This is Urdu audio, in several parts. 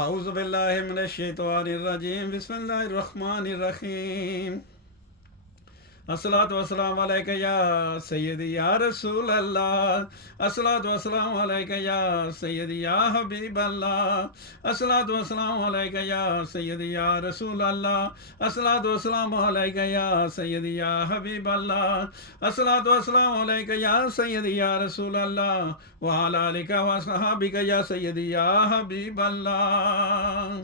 اعوذ باللہ من الشیطان الرجیم بسم اللہ الرحمن الرحیم الصلاۃ والسلام علیک یا سیدی یا رسول اللہ الصلاۃ والسلام علیک یا سیدی یا حبیب اللہ الصلاۃ والسلام علیک یا سیدی یا رسول اللہ الصلاۃ والسلام علیک یا سیدی یا حبیب اللہ الصلاۃ والسلام علیک یا سیدی یا رسول اللہ وعلی آلک وصحابک یا سیدی یا حبیب اللہ۔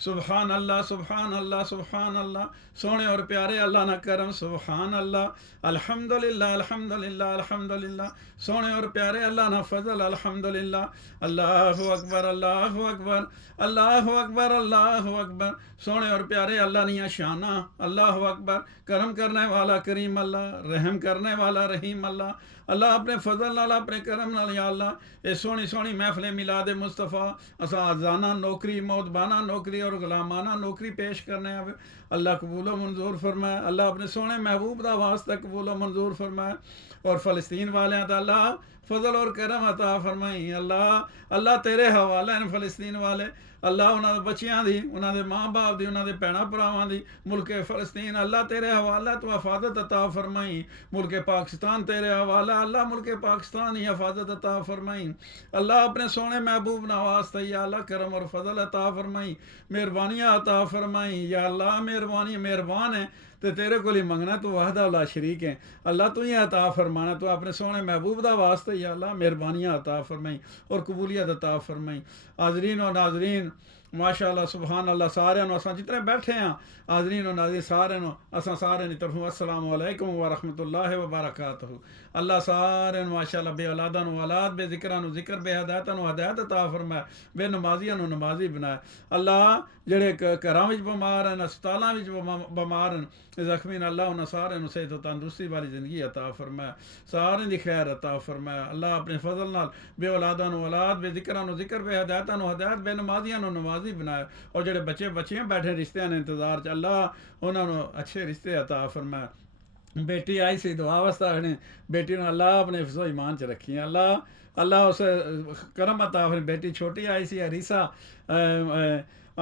سبحان اللہ سبحان اللہ سبحان اللہ، سونے اور پیارے اللہ نہ کرم سبحان اللہ، الحمدللہ الحمدللہ الحمدللہ، سونے اور پیارے اللہ نہ فضل الحمدللہ، اللہ اکبر اللہ اکبر اللہ اکبر اللہ اکبر، سونے اور پیارے اللہ نیا شانہ، اللہ اکبر، کرم کرنے والا کریم اللہ، رحم کرنے والا رحیم اللہ، اللہ اپنے فضل نال اپنے کرم نال یا اللہ اے سونی سونی محفل میلاد مصطفیٰ اساں آزانہ نوکری موتبانہ نوکری اور غلامانہ نوکری پیش کرنے آوے، اللہ قبول و منظور فرمائے، اللہ اپنے سونے محبوب دا واسطہ قبول و منظور فرمائے، اور فلسطین والے دا اللہ فضل اور کرم عطا فرمائی، اللہ تیرے حوالے ہیں فلسطین والے، اللہ انہاں دے بچیاں دی، انہاں دے ماں باپ دی، انہاں دے بھیناں بھراواں دی، ملک فلسطین اللہ تیرے حوالے تو حفاظت عطا فرمائی، ملک پاکستان تیرے حوالہ اللہ ملک پاکستان ہی حفاظت عطا فرمائی، اللہ اپنے سونے محبوب نواسطہ یا اللہ کرم اور فضل عطا فرمائی، مہربانیاں عطا فرمائی، یا اللہ مہربانی مہربان ہے تو تیرے کو ہی منگنا، تو وحدہ لا شریک ہے، اللہ تو ہی عطا فرمانا، تو اپنے سونے محبوب دا واسطہ یا اللہ مہربانیاں عطا فرمائی اور قبولیت عطا فرمائی۔ حاضرین و ناظرین ماشاء اللہ سبحان اللہ، سارے اساں جتنے بیٹھے ہیں حاضرین و ناظرین سارے اساں سارے طرفوں السلام علیکم ورحمۃ اللہ وبرکاتہ، اللہ سارے ماشاء اللہ بے اولاداں نو اولاد، بے ذکراں نو ذکر، بے ہدایتاں نو ہدایت عطا فرمائے، بے نمازیاں نو نمازی بنائے، اللہ جڑے گھراں وچ بیمار ہیں ہسپتالاں وچ بیمار ہیں زخمی نے اللہ انہاں سارے نو صحت و تندرستی والی زندگی عطا فرمائے، سارے دی خیر عطا فرمائے، اللہ اپنے فضل نال بے اولاداں نو اولاد، بے ذکراں نو ذکر، بے ہدایتاں نو ہدایت، بے نمازیاں نو نمازی بنائے، اور جڑے بچیاں بیٹھے رشتیاں نے انتظار چ اللہ انہاں نو اچھے رشتے عطا فرمائے۔ بیٹی آئی سی دعا واسطہ نے بیٹی نے اللہ اپنے حفظ و ایمان چ رکھی، اللہ اسے کرم عطا فرمائے، بیٹی چھوٹی آئی سی عریسہ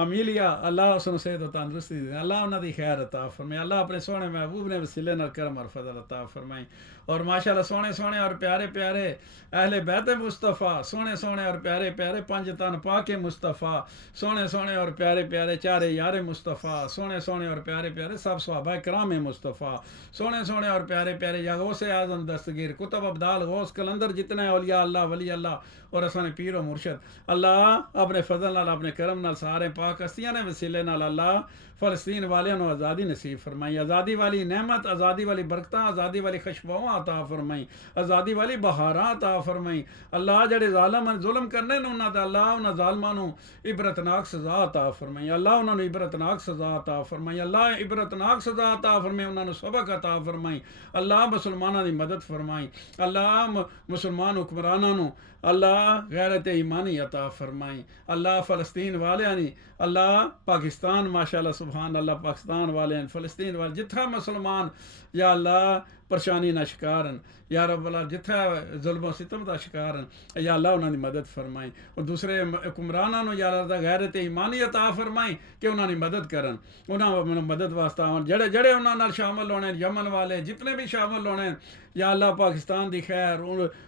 امیلیا، اللہ اس نے صحت و تندرستی دے، اللہ انہاں دی خیر عطا فرمائے، اللہ اپنے سونے محبوب نے وسیلے نال کرم اور فضل عطا فرمائی، اور ماشاءاللہ سونے سونے اور پیارے پیارے اہل بیت مصطفیٰ، سونے سونے اور پیارے پیارے پنج تن پاک مصطفیٰ، سونے سونے اور پیارے پیارے چارے یار مصطفیٰ، سونے سونے اور پیارے پیارے سب صحابہ کرام مصطفیٰ، سونے سونے اور پیارے پیارے یا غوث اعظم دستگیر کتب ابدال غوث کلندر جتنے اولیاء اللہ ولی اللہ اور اساں پیر و مرشد، اللہ اپنے فضل نال اپنے کرم نال سارے پاک ہستیاں نے وسیلے نال اللہ فلسطین والیاں نو آزادی نصیب فرمائی، آزادی والی نعمت، آزادی والی برکتاں، آزادی والی خوشبوئاں عطا فرمائی، آزادی والی بہاراں عطا فرمائی، اللہ جڑے ظالم ظلم کرنے نے انہاں تے اللہ انہاں ظالماں نو عبرتناک سزا عطا فرمائی، اللہ انہاں نو عبرتناک سزا عطا فرمائی، اللہ عبرتناک سزا عطا فرمائی، انہاں نو سبق عطا فرمائی، اللہ مسلماناں دی مدد فرمائی، اللہ مسلمان حکمراناں نو اللہ غیرت ایمانی عطا فرمائی، اللہ فلسطین والیاں نی، اللہ پاکستان ماشاءاللہ سبحان اللہ پاکستان والے فلسطین والے جتھا مسلمان یا اللہ پریشانی نہ شکارن، یا رب اللہ جتھا ظلم و ستم دا شکارن یا اللہ انہاں دی مدد فرمائی، اور دوسرے حکمراناں نو یا اللہ غیرت ایمانی عطا فرمائی کہ انہاں دی مدد کرن، انہاں مدد واسطہ آن جڑے انہاں نال شامل ہونے، یمن والے جتنے بھی شامل ہونے، یا اللہ پاکستان دی خیر،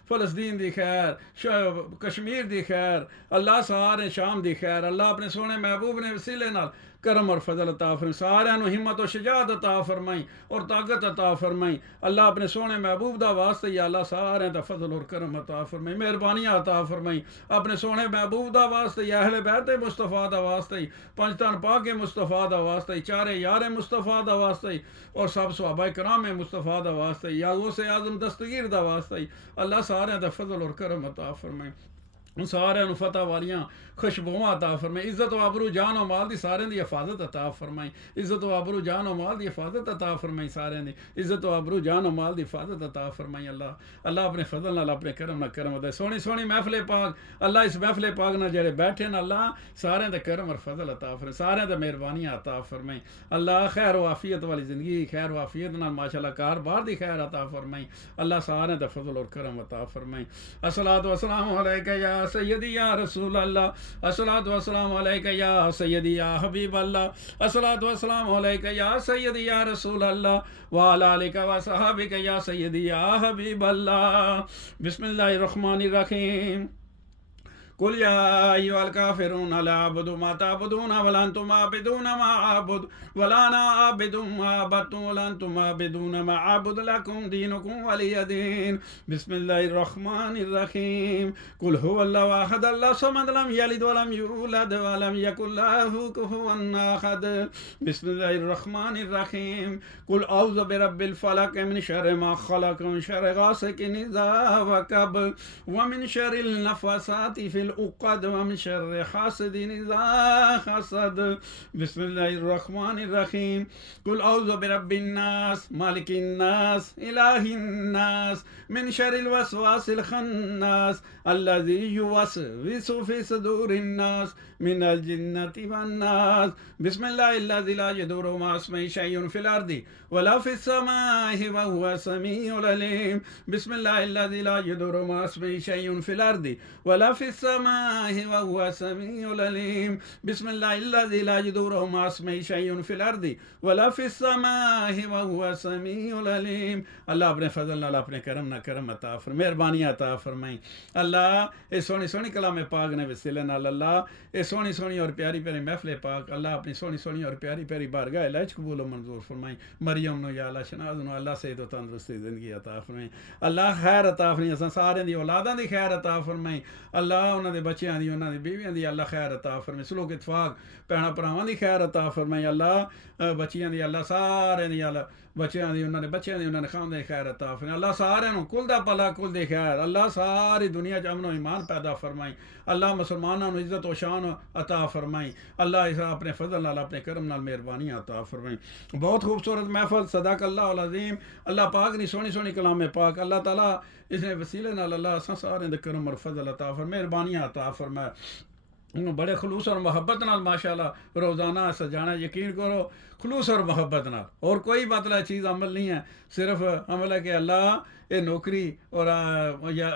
فلسطین دی خیر، کشمیر دی خیر، اللہ سارے شام دی خیر، اللہ اپنے سونے محبوب نے وسیلے نال کرم اور فضل عطا فرمائی، سارے نو ہمت و شجاعت عطا فرمائی اور طاقت عطا فرمائی، اللہ اپنے سونے محبوب دا واسطہ یا اللہ سارے دا فضل اور کرم عطا فرمائی، مہربانیاں عطا فرمائی، اپنے سونے محبوب دا واسطہ یا اہل بیت مصطفیٰ دا واسطہ پنج تن پاک مصطفیٰ دا واسطہ چارے یار مصطفیٰ دا واسطہ اور سب صحابہ کرام مصطفیٰ دا واسطہ یا غوث اعظم دستگیر دا واسطہ اللہ سارے دا فضل اور کرم عطا فرمائی، سارے فتح والیاں خوشبوئاں عطا فرمائی، عزت و آبرو جان و مال دی سارے دی حفاظت عطا فرمائی، عزت و آبرو جان و مال دی حفاظت عطا فرمائی، سارے دی عزت و آبرو جان و مال دی حفاظت عطا فرمائی، اللہ اپنے فضل نال اپنے کرم نال کرم دے، سونی سونی محفل پاک اللہ اس محفل پاک نال جڑے بیٹھے نا اللہ سارے دے کرم اور فضل عطا فرمائی، سارے دے مہربانیاں عطا فرمائی، اللہ خیر و عافیت والی زندگی، خیر و عافیت نال ماشاءاللہ کاروبار دی خیر عطا فرمائی، اللہ سارے دے فضل اور کرم عطا فرمائی، الصلاۃ والسلام علیک یا سیدی یا رسول اللہ الصلاۃ والسلام علیک یا سیدی یا حبیب اللہ الصلاۃ والسلام علیک یا سیدی یا رسول اللہ وعلی آلک وصحبک یا سیدی یا حبیب اللہ بسم اللہ الرحمن الرحیم قل يا أيها الكافرون لا أعبد ما تعبدون ولا أنتم عابدون ما أعبد ولا أنا عابد ما عبدتم ولا أنتم عابدون ما أعبد لكم دينكم ولي دين بسم الله الرحمن الرحيم قل هو الله أحد الله الصمد لم يلد ولم يولد ولم يكن له كفوا أحد بسم الله الرحمن الرحيم قل أعوذ برب الفلق من شر ما خلق ومن شر غاسق إذا وقب ومن شر النفاثات في العقد ومن شر حاسد إذا حسد بسم الله الرحمن الرحيم قل أعوذ برب الناس مالك الناس إله الناس من شر الوسواس الخناس الذي يوسوس في صدور الناس من الجنة والناس بسم الله الذي لا يضر مع اسمه شيء في الأرض ولا في السماء وهو السميع العليم بسم الله الذي لا يضر مع اسمه شيء في الأرض ولا في السماء وهو السميع العليم بسم الله الذي لا يضر مع اسمه شيء في الأرض ولا في السماء وهو السميع العليم اللہ اپنے فضل نال اپنے کرم عطا فرمائے مہربانی عطا فرمائیں اللہ اس سونی کلام پاک نے وسیلے نال اللہ اس سونی اور پیاری محفل پاک اللہ اپنی سونی اور پیاری بارگاہ الہی قبول و منظور فرمائیں مریم نو یا اللہ شناز نو اللہ صحت و تندرستی زندگی عطا فرمائیں اللہ خیر عطا فرمائیں اساں سارے دی اولاداں دی خیر عطا فرمائیں اللہ انہاں دے بچیاں دی انہاں دی بیویاں دی اللہ خیر عطا فرمائیں سلوک اتفاق بھیڑاں بھراواں دی خیر عطا فرمائیں اللہ بچیاں دی اللہ سارے دی اللہ بچیاں دی انہاں نے خاندان دی خیر عطا فرمائیں اللہ سارے نو کل دا بھلا کل دی خیر اللہ ساری دنیا چ امن و ایمان پیدا فرمائیں اللہ مسلماناں نو عزت و شان عطا فرمائیں اللہ اس اپنے فضل نال اپنے کرم نال مہربانی عطا فرمائیں بہت خوبصورت محفل صدق اللہ العظیم اللہ پاک نے سونی کلام پاک اللہ تعالیٰ اس نے وسیلے نال اللہ اساں سارے دے کرم اور فضل عطا فرمائے مہربانی عطا فرمائے بڑے خلوص اور محبت نال ماشاءاللہ روزانہ سجانا یقین کرو خلوص اور محبت نال اور کوئی مطلب چیز عمل نہیں ہے صرف عمل ہے کہ اللہ یہ نوکری اور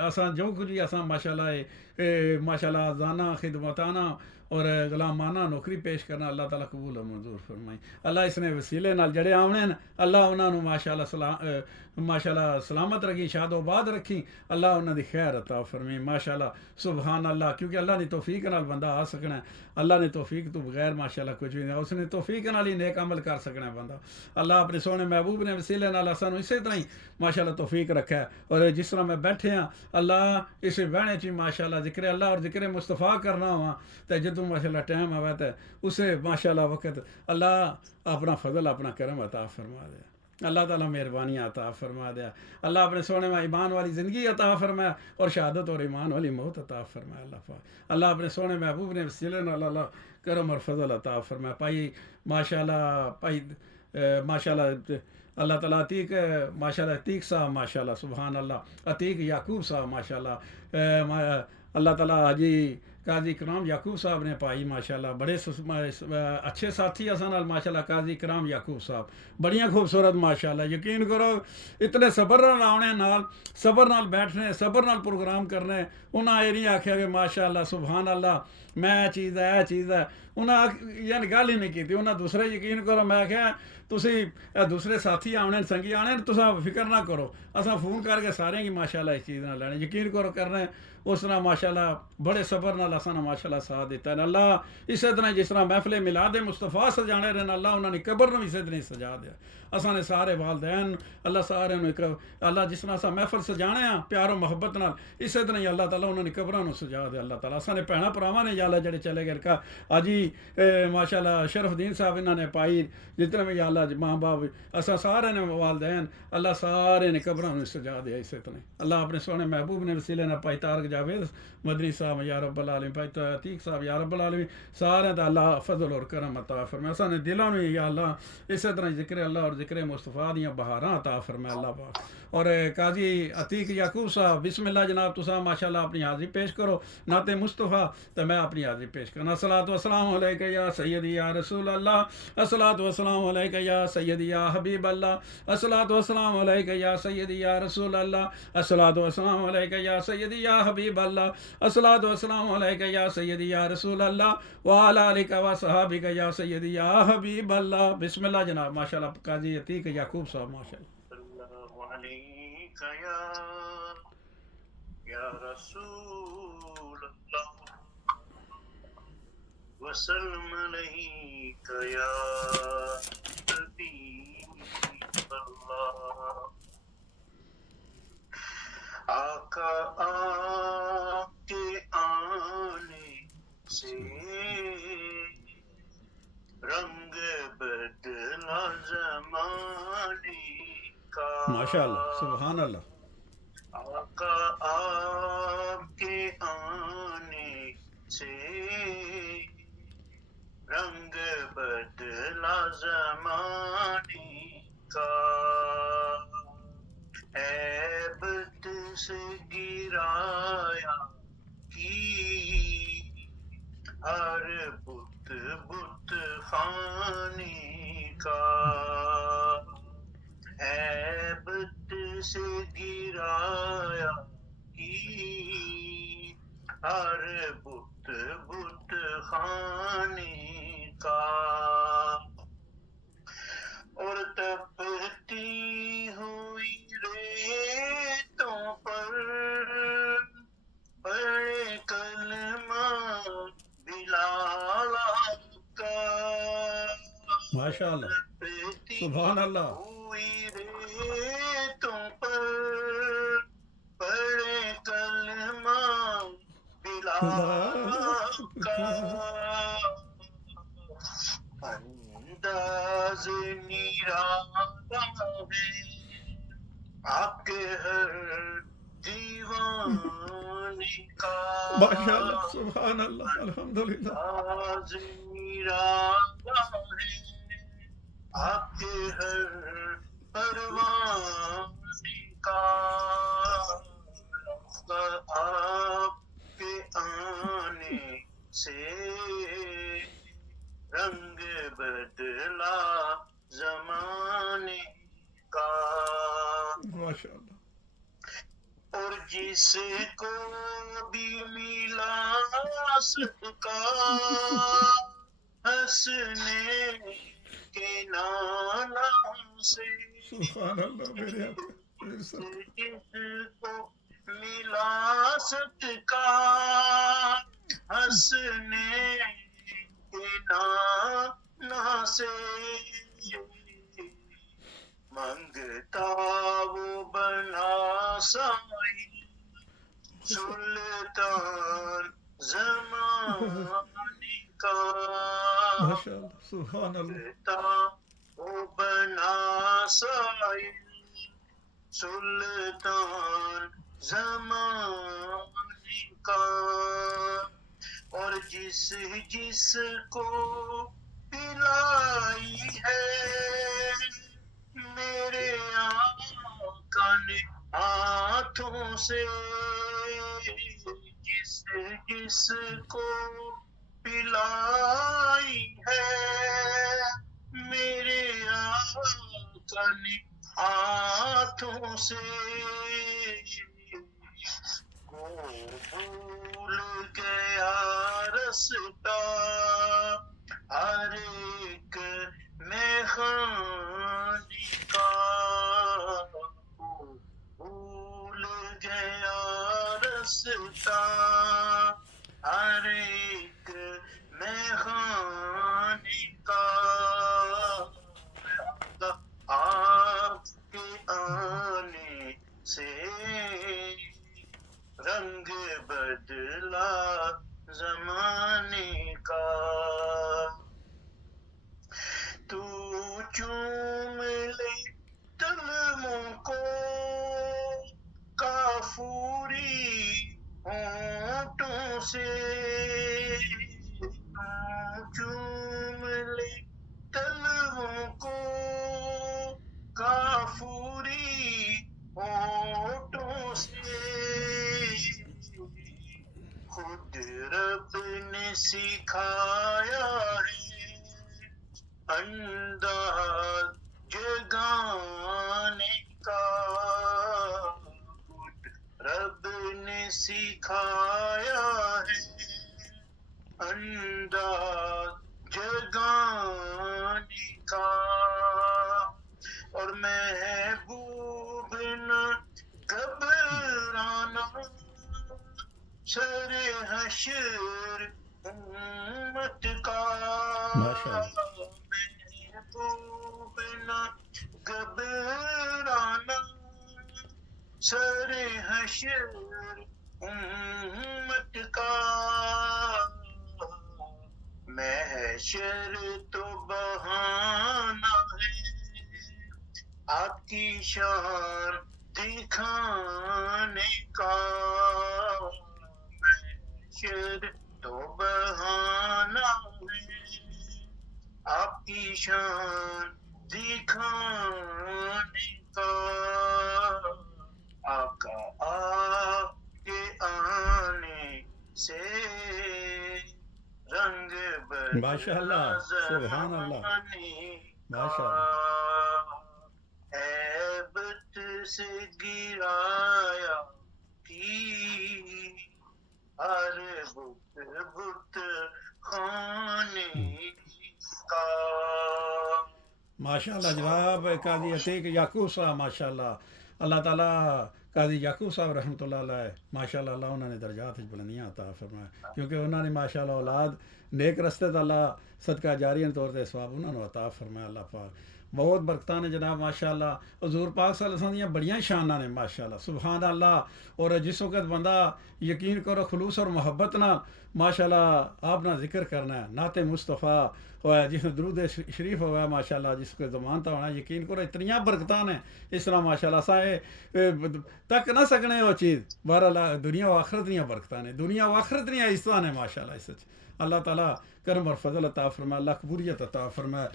اساں جو کچھ بھی اساں ماشاءاللہ زانہ خدمتانہ اور غلامانہ نوکری پیش کرنا اللہ تعالیٰ قبول و منظور فرمائیں اللہ اس نے وسیلے نال جڑے آونے اللہ انہاں نو ماشاءاللہ سلامت رکھی شاد و آباد رکھی اللہ انہاں دی خیر عطا فرمائیں ماشاءاللہ سبحان اللہ کیونکہ اللہ نے توفیق نال بندہ آ سکنا ہے اللہ نے توفیق تو بغیر ماشاءاللہ کچھ بھی نہیں اس نے توفیق نال ہی نیک عمل کر سکنا ہے بندہ اللہ اپنے سونے محبوب نے وسیلے نال اساں اسی طرح ہی ماشاءاللہ توفیق رکھا ہے اور جس طرح میں بیٹھے ہاں اللہ اس بہنے چ ماشاءاللہ ذکر اللہ اور ذکر مصطفیٰ کرنا ہوا تو جدوں ماشاءاللہ ٹائم آیا تو اسے ماشاءاللہ وقت اللہ اپنا فضل اپنا کرم عطا فرما دے اللہ تعالیٰ مہربانی عطا فرما دیا اللہ اپنے سونے میں ایمان والی زندگی عطا فرمایا اور شہادت اور ایمان والی موت عطا فرمایا اللہ پاک اللہ اپنے سونے محبوب نے وسیلے نال اللہ کرم اور فضل عطا فرمایا پائی ماشاءاللہ اللہ تعالیٰ عتیق ماشاءاللہ عتیق صاحب ماشاءاللہ سبحان اللہ عتیق یعقوب صاحب ماشاءاللہ اللہ تعالیٰ حاجی قاضی کرام یعقوب صاحب نے پائی ماشاءاللہ بڑے اچھے ساتھی اساں نال ماشاءاللہ قاضی کرام یعقوب صاحب بڑیاں خوبصورت ماشاءاللہ یقین کرو اتنے صبر نال آنے نال صبر نال بیٹھنے صبر نال پروگرام کرنے انہاں یہ نہیں آکھیا کہ ماشاءاللہ سبحان اللہ میں چیز ہے انہاں یعنی گل ہی نہیں کی انہاں دوسرے یقین کرو میں آکھیا تسی دوسرے ساتھی آنے سنگی آنے تساں فکر نہ کرو اساں فون کر کے سارے کی ماشاءاللہ اس چیز نہ لینے یقین کرو کرنے اس طرح ماشاءاللہ بڑے صبر نال اساں ماشاءاللہ ساتھ دیتا ہے اللہ اسی طرح جس طرح محفل میلاد مصطفیٰ سجانے رہے اللہ انہوں نے قبر نو اسی طرح سجا دیا اساں نے سارے والدین اللہ سارے اللہ جس طرح اساں محفل سجانے ہیں پیار و محبت نال اسی طرح ہی اللہ تعالیٰ انہوں نے قبراں نو سجا دیا اللہ تعالیٰ اساں نے بھیڑاں بھراواں نے یا اللہ جڑے چلے گئے کا اجی ماشاءاللہ شرف الدین صاحب انہوں نے پائی جتنے بھی یا اللہ ماں باپ اساں سارے نے والدین اللہ سارے نے قبراں نو سجا دیا اسی طرح اللہ اپنے سونے محبوب نے وسیلے نال پائی تارک جاوید مدنی صاحب یا رب العالمین پائی عتیق صاحب یا رب العالمین سارے دا اللہ فضل اور کرم عطا فرمائے اساں نے دلاں نو یا اللہ اسی طرح ذکر اللہ اور ذکر مصطفیٰ دیاں بہاراں عطا فرمائے اللہ پاک اور قاضی عتیق یعقوب صاحب بسم اللہ جناب تساں ماشاءاللہ اپنی حاضری پیش کرو نعت مصطفیٰ تو میں اپنی حاضری پیش کرنا الصلاۃ والسلام علیک یا سیدی یا رسول اللہ الصلاۃ والسلام علیک یا سیدی یا حبیب اللہ الصلاۃ والسلام علیک یا سیدی یا رسول اللہ الصلاۃ والسلام علیک یا سیدی یا حبیب حبیب اللہ الصلاۃ والسلام علیک یا سیدی یا رسول اللہ وعلی آلک و صحابک یا سیدی یا حبیب اللہ. بسم اللہ جناب. ماشاء اللہ قاضی عتیق یعقوب صاحب ماشاء اللہ. یا رسول اللہ وسلم علیک یا حبیب اللہ. آقا آپ کے آنے سے رنگ بدلا زمانے کا. ماشاء اللہ سبحان اللہ. آقا آپ کے آنے سے رنگ بدلا زمانے کا. عیبت سے گرایا کی ہر بت بت خانے کا. عیبت سے گرایا کی ہر بت بت خانے کا. اور تپتی ہوئی ریتوں پر پڑے کلمہ بلال کا. ماشاء اللہ سبحان اللہ. ہوئی ریتوں پر پڑے کلمہ بلال کا. انداز نرالا ہے آپ کے ہر دیوانے کا. ماشاء اللہ سبحان اللہ الحمدللہ. انداز نرالا ہے آپ کے ہر پروانے کا. آپ کے آنے سے رنگ بدلا زمانے کا. ماشاء اللہ. اور جس کو بھی ملا سکا ہنسنے کے نالا سے. سبحان اللہ میرے آپ. جس کو ملا سکا ہنسنے کے نالا سے. منگتا وہ بنا سائی سلطان زمانے کا. ماشاء اللہ سبحان اللہ. منگتا وہ بنا سائی سلطان زمانے کا. اور جس کو پلائی ہے میرے آقا نے ہاتھوں سے. جس کو پلائی ہے میرے آقا نے ہاتھوں سے. وہ بھول گیا رستا ہر ایک میخانے کا. بھول گیا رستا ہر ایک میخانے کا. آپ کے آنے سے رنگ بدلا زمانے کا. تو چوم لے تلموں کو کافوری ہونٹوں سے. چوم لے تلموں کو کافوری ہونٹوں سے. خود رب نے سکھایا ہے انداز جگانے کا. خود رب نے سکھایا ہے انداز جگانے کا، اور محبوب نہ گھبرانا سر حشر امت کا، ماشاء اللہ محبوب نہ گھبرانا سر حشر امت کا، محشر تو بہانہ ہے آپ کی شان دکھانے کا، محشر تو بہانہ ہے آپ کی شان دکھانے کا، آقا آپ کے آنے سے رنگ ماشاء اللہ سبحان اللہ زمانے ماشاء کا، اللہ ہیبت سے گرایا کی ہر بت خانے کا۔ ماشاء اللہ جناب قاضی عتیق یعقوب صاحب ماشاء اللہ، اللہ تعالیٰ قاضی یعقوب صاحب رحمۃ اللہ علیہ ماشاء اللہ، اللہ انہوں نے درجات بلندیاں عطا فرمائے، کیونکہ انہوں نے ماشاء اللہ اولاد نیک رستے تے اللہ صدقہ جاریہ طور تے ثواب انہوں نے عطا فرمایا اللہ پاک، بہت برکتاں نے جناب ماشاء اللہ، حضور پاک صلی اللہ علیہ وسلم دیاں بڑیاں شاناں نے ماشاء اللہ سبحان اللہ، اور جس وقت بندہ یقین کرو خلوص اور محبت نہ ماشاء اللہ آپ نہ ذکر کرنا ہے نعت مصطفیٰ ہوا جس میں درود شریف ہوا ہے ماشاء اللہ، جس کو زمانتا ہونا یقین کرو اتنیاں برکتاں نے اس طرح ماشاء اللہ سائے تک نہ سکنے وہ چیز، بہرحال دنیا و آخرت دیاں برکتاں نے، دنیا و آخرت دیاں عزتاں نے ماشاء اللہ، اس اللہ تعالیٰ کرم اور فضل عطا فرمائے، اللہ قبولیت عطا فرمائے،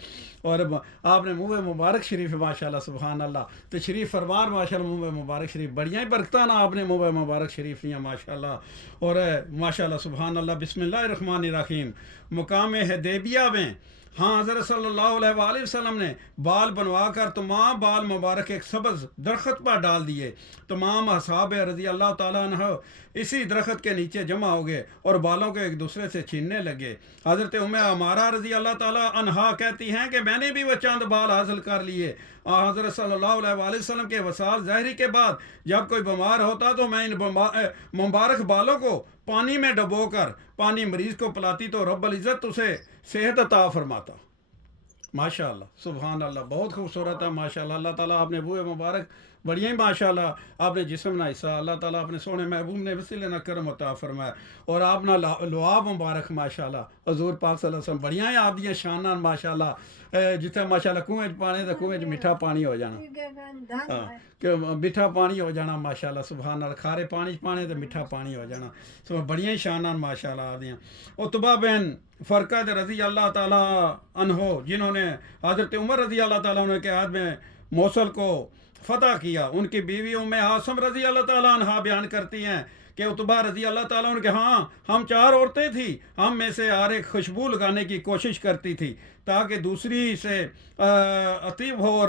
اور آپ نے منہ مبارک شریف ماشاء اللہ سبحان اللہ تشریف فرمان ماشاء اللہ منہ مبارک شریف بڑیاں ہی برکتاں نا آپ نے منہ مبارک شریف لیا ماشاء اللہ، اور ماشاء اللہ سبحان اللہ بسم اللہ الرحمن الرحیم مقام حدیبیہ میں ہاں حضرت صلی اللہ علیہ وآلہ وسلم نے بال بنوا کر تمام بال مبارک ایک سبز درخت پر ڈال دیے، تمام اصحاب رضی اللہ تعالیٰ عنہ اسی درخت کے نیچے جمع ہو گئے اور بالوں کو ایک دوسرے سے چھیننے لگے، حضرت ام عمارہ رضی اللہ تعالیٰ عنہا کہتی ہیں کہ میں نے بھی وہ چند بال حاصل کر لیے، حضرت صلی اللہ علیہ وآلہ وسلم کے وصال ظاہری کے بعد جب کوئی بیمار ہوتا تو میں ان مبارک بالوں کو پانی میں ڈبو کر پانی مریض کو پلاتی تو رب العزت اسے صحت عطا فرماتا، ماشاء اللہ سبحان اللہ بہت خوبصورت ہے ماشاء اللہ، اللہ تعالیٰ آپ نے بوئے مبارک بڑیاں ہی ماشاء اللہ آپ نے جسم نہ حصہ، اللہ تعالیٰ اپنے سونے محبوب نے وسیلے نہ کرم عطا فرمایا، اور آپ نہ لعاب مبارک ماشاء اللہ حضور پاک صلی اللہ علیہ وسلم بڑیاں ہی آپ دیاں شاناں ماشاء اللہ، جتنے ماشاء اللہ کنویں پانے تو کنویں میٹھا پانی ہو جانا، کہ میٹھا پانی ہو جانا ماشاء اللہ سبحان اللہ، کھارے پانی پانے تو میٹھا پانی ہو جانا، سب بڑیاں ہی شاناں ماشاء اللہ آپ دیاں۔ عتبہ بن فرقہ رضی اللہ تعالیٰ عنہ جنہوں نے حضرت عمر رضی اللہ تعالیٰ عنہ کے عہد میں موصل کو فتح کیا، ان کی بیوی ام عاصم رضی اللہ تعالیٰ عنہ بیان کرتی ہیں کہ عتبہ رضی اللہ تعالیٰ عنہ کہ ہاں ہم 4 عورتیں تھیں، ہم میں سے ہر ایک خوشبو لگانے کی کوشش کرتی تھی تاکہ دوسری سے اطیب ہو، اور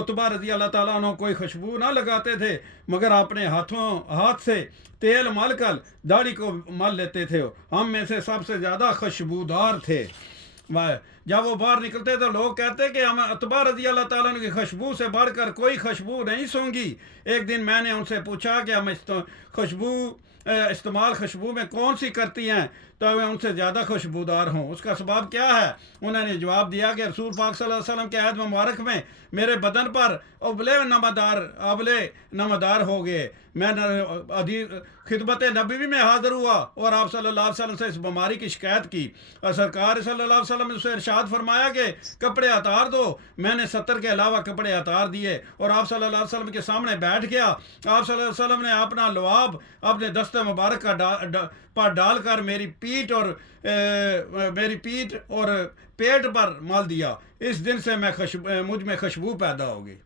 عتبہ رضی اللہ تعالیٰ عنہ کوئی خوشبو نہ لگاتے تھے مگر اپنے ہاتھ سے تیل مل کر داڑھی کو مل لیتے تھے، ہم میں سے سب سے زیادہ خوشبودار تھے، جب وہ باہر نکلتے تو لوگ کہتے کہ ہم عتبہ رضی اللہ تعالیٰ عنہ کی خوشبو سے بڑھ کر کوئی خوشبو نہیں سونگی۔ ایک دن میں نے ان سے پوچھا کہ ہم استعمال خوشبو میں کون سی کرتی ہیں تو میں ان سے زیادہ خوشبودار ہوں، اس کا سبب کیا ہے؟ انہوں نے جواب دیا کہ رسول پاک صلی اللہ علیہ وسلم کے عہد مبارک میں میرے بدن پر ابلے نمدار ہو گئے، میں خدمت نبوی میں حاضر ہوا اور آپ صلی اللہ علیہ وسلم سے اس بیماری کی شکایت کی، اور سرکار صلی اللہ علیہ وسلم نے اسے ارشاد فرمایا کہ کپڑے اتار دو، میں نے 70 کے علاوہ کپڑے اتار دیے اور آپ صلی اللہ علیہ وسلم کے سامنے بیٹھ گیا، آپ صلی اللہ علیہ وسلم نے اپنا لعاب اپنے دست مبارک پر ڈال کر میری پیٹھ اور پیٹ پر مال دیا، اس دن سے مجھ میں خوشبو پیدا ہوگی،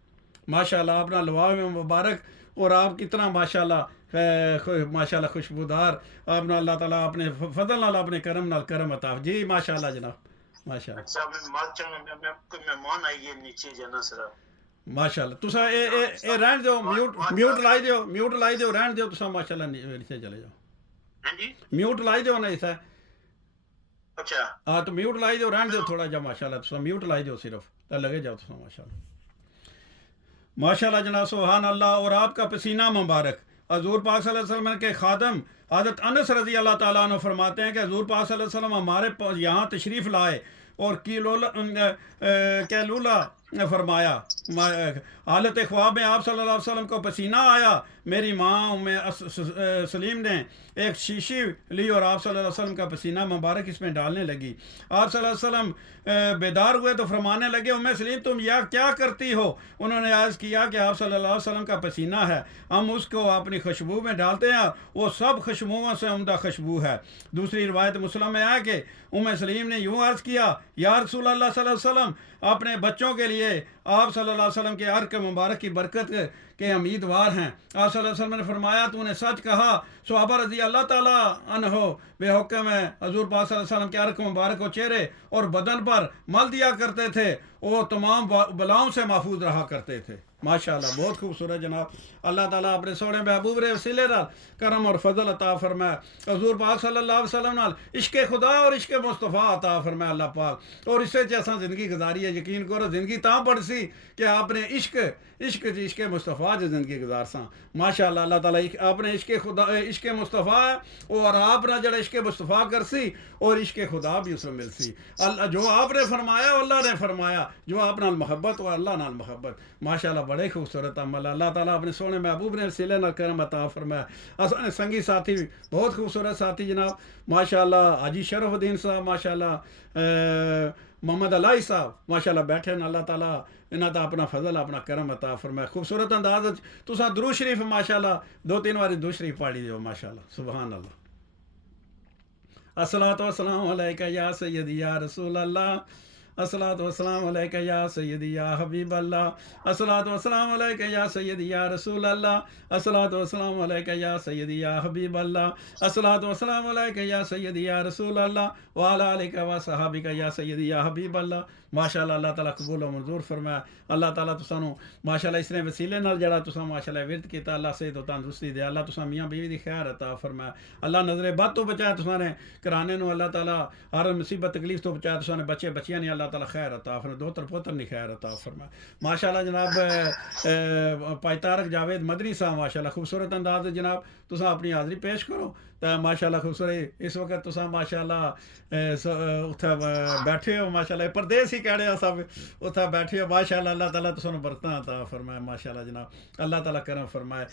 ماشاء اللہ اپنا لعاب مبارک، اور آپ کتنا ماشاء اللہ خوشبودار، آپ نے اللہ تعالیٰ اپنے فضل نال اپنے کرم نال کرم عطا، جی ماشاء اللہ جناب ماشاء اللہ۔ اچھا میں مہمان آئیے نیچے جانا سر ماشاءاللہ تسا اے رہن دیو میوٹ لائی دیو رہن دیو تسا ماشاءاللہ نیچے چلے جاؤ ہاں جی میوٹ لائی دیو نا اسے اچھا ہاں تو میوٹ لائی دیو رہن دیو تھوڑا جا ماشاءاللہ تسا میوٹ لائی دیو صرف تو لگے جاؤ تسا ماشاءاللہ ماشاءاللہ جناب سبحان اللہ. اور آپ کا پسینہ مبارک حضور پاک صلی اللہ علیہ وسلم کے خادم حضرت انس رضی اللہ تعالیٰ عنہ فرماتے ہیں کہ حضور پاک صلی اللہ علیہ وسلم ہمارے یہاں تشریف لائے اور کیلولہ فرمایا. حالت خواب میں آپ صلی اللہ علیہ وسلم کو پسینہ آیا. میری ماں ام سلیم نے ایک شیشی لی اور آپ صلی اللہ علیہ وسلم کا پسینہ مبارک اس میں ڈالنے لگی. آپ صلی اللہ علیہ وسلم بیدار ہوئے تو فرمانے لگے ام سلیم تم یہ کیا کرتی ہو؟ انہوں نے عرض کیا کہ آپ صلی اللہ علیہ وسلم کا پسینہ ہے، ہم اس کو اپنی خوشبو میں ڈالتے ہیں، وہ سب خوشبوؤں سے عمدہ خوشبو ہے. دوسری روایت مسلم میں آیا کہ ام سلیم نے یوں عرض کیا یا رسول اللہ صلی اللہ علیہ وسلم اپنے بچوں کے لیے آپ صلی اللہ علیہ وسلم کے عرق مبارک کی برکت کے امیدوار ہیں. آپ صلی اللہ علیہ وسلم نے فرمایا تو نے سچ کہا. صحابہ رضی اللہ تعالیٰ عنہ بے حکم ہے حضور پاک صلی اللہ علیہ وسلم کے عرق مبارک کو چہرے اور بدن پر مل دیا کرتے تھے، وہ تمام بلاؤں سے محفوظ رہا کرتے تھے. ماشاءاللہ بہت خوبصورت جناب. اللہ تعالیٰ اپنے سونے محبوب رے وسیلے نال کرم اور فضل عطا فرمائے. حضور پاک صلی اللہ علیہ وسلم نال عشق خدا اور عشق مصطفیٰ عطا فرمائے اللہ پاک. اور اس سے جیسا زندگی گزاری ہے یقین کرو زندگی تاں پڑ سی کہ آپ نے عشق مصطفیٰ جو زندگی گزار ساں. ماشاءاللہ اللہ تعالیٰ آپ نے عشق خدا عشق مصطفیٰ اور آپ نے جڑا عشق مصطفیٰ کر سی اور عشق خدا بھی اس میں مل سی. اللہ جو آپ نے فرمایا اللہ نے فرمایا، جو آپ نال محبت اور اللہ نال محبت. ماشاءاللہ بڑے خوبصورت عمل. اللہ تعالیٰ اپنے سونے محبوب نے وسیلے نال کرم عطا فرمایا. اصل سنگی ساتھی بہت خوبصورت ساتھی جناب ماشاءاللہ حاجی شرف الدین صاحب، ماشاءاللہ محمد علائی صاحب ماشاءاللہ بیٹھے ہیں. اللہ تعالیٰ انہاں دا اپنا فضل اپنا کرم عطا فرمائے. خوبصورت انداز تساں درود شریف ماشاءاللہ 2-3 بار درود شریف پڑھی دیو ماشاءاللہ سبحان اللہ. الصلاۃ والسلام علیکہ یا سیدی یا رسول اللہ، الصلاۃ والسلام علیکہ یا سیدی یا حبیب اللہ، الصلاۃ والسلام علیکہ یا سیدی یا رسول اللہ، الصلاۃ والسلام علیکہ یا سیدی یا حبیب اللہ، الصلاۃ والسلام علیکہ یا سیدی یا رسول اللہ وعلی آلک و صحابک یا سیدی یا حبیب اللہ. ماشاءاللہ اللہ تعالیٰ قبول و منظور فرمایا. اللہ تعالیٰ تسانو ماشاءاللہ اس نے وسیلے نال جڑا تساں ماشاءاللہ ورد کیتا اللہ صحت و تندرستی دے. اللہ تساں میاں بیوی دی خیر عطا فرمایا. اللہ نظر بد تو بچایا تساں نے کرانے نو. اللہ تعالیٰ ہر مصیبت تکلیف تو بچایا تساں نے بچے بچیاں نے اللہ تعالیٰ خیر عطا فرمایا. دوتر پوتر نے خیر عطا فرمایا. ماشاءاللہ جناب پائی طارق جاوید مدنی صاحب ماشاءاللہ خوبصورت انداز جناب تساں اپنی حاضری پیش کرو. ماشاءاللہ خوبصورت اس وقت تساں ماشاءاللہ اتھے بیٹھے ہو ماشاءاللہ پردیس ہی کہڑے ہیں سب اتھے بیٹھے ہو ماشاءاللہ. اللہ تعالیٰ تساں برکتاں عطا فرمائے ماشاءاللہ جناب. اللہ تعالیٰ کرم فرمائے.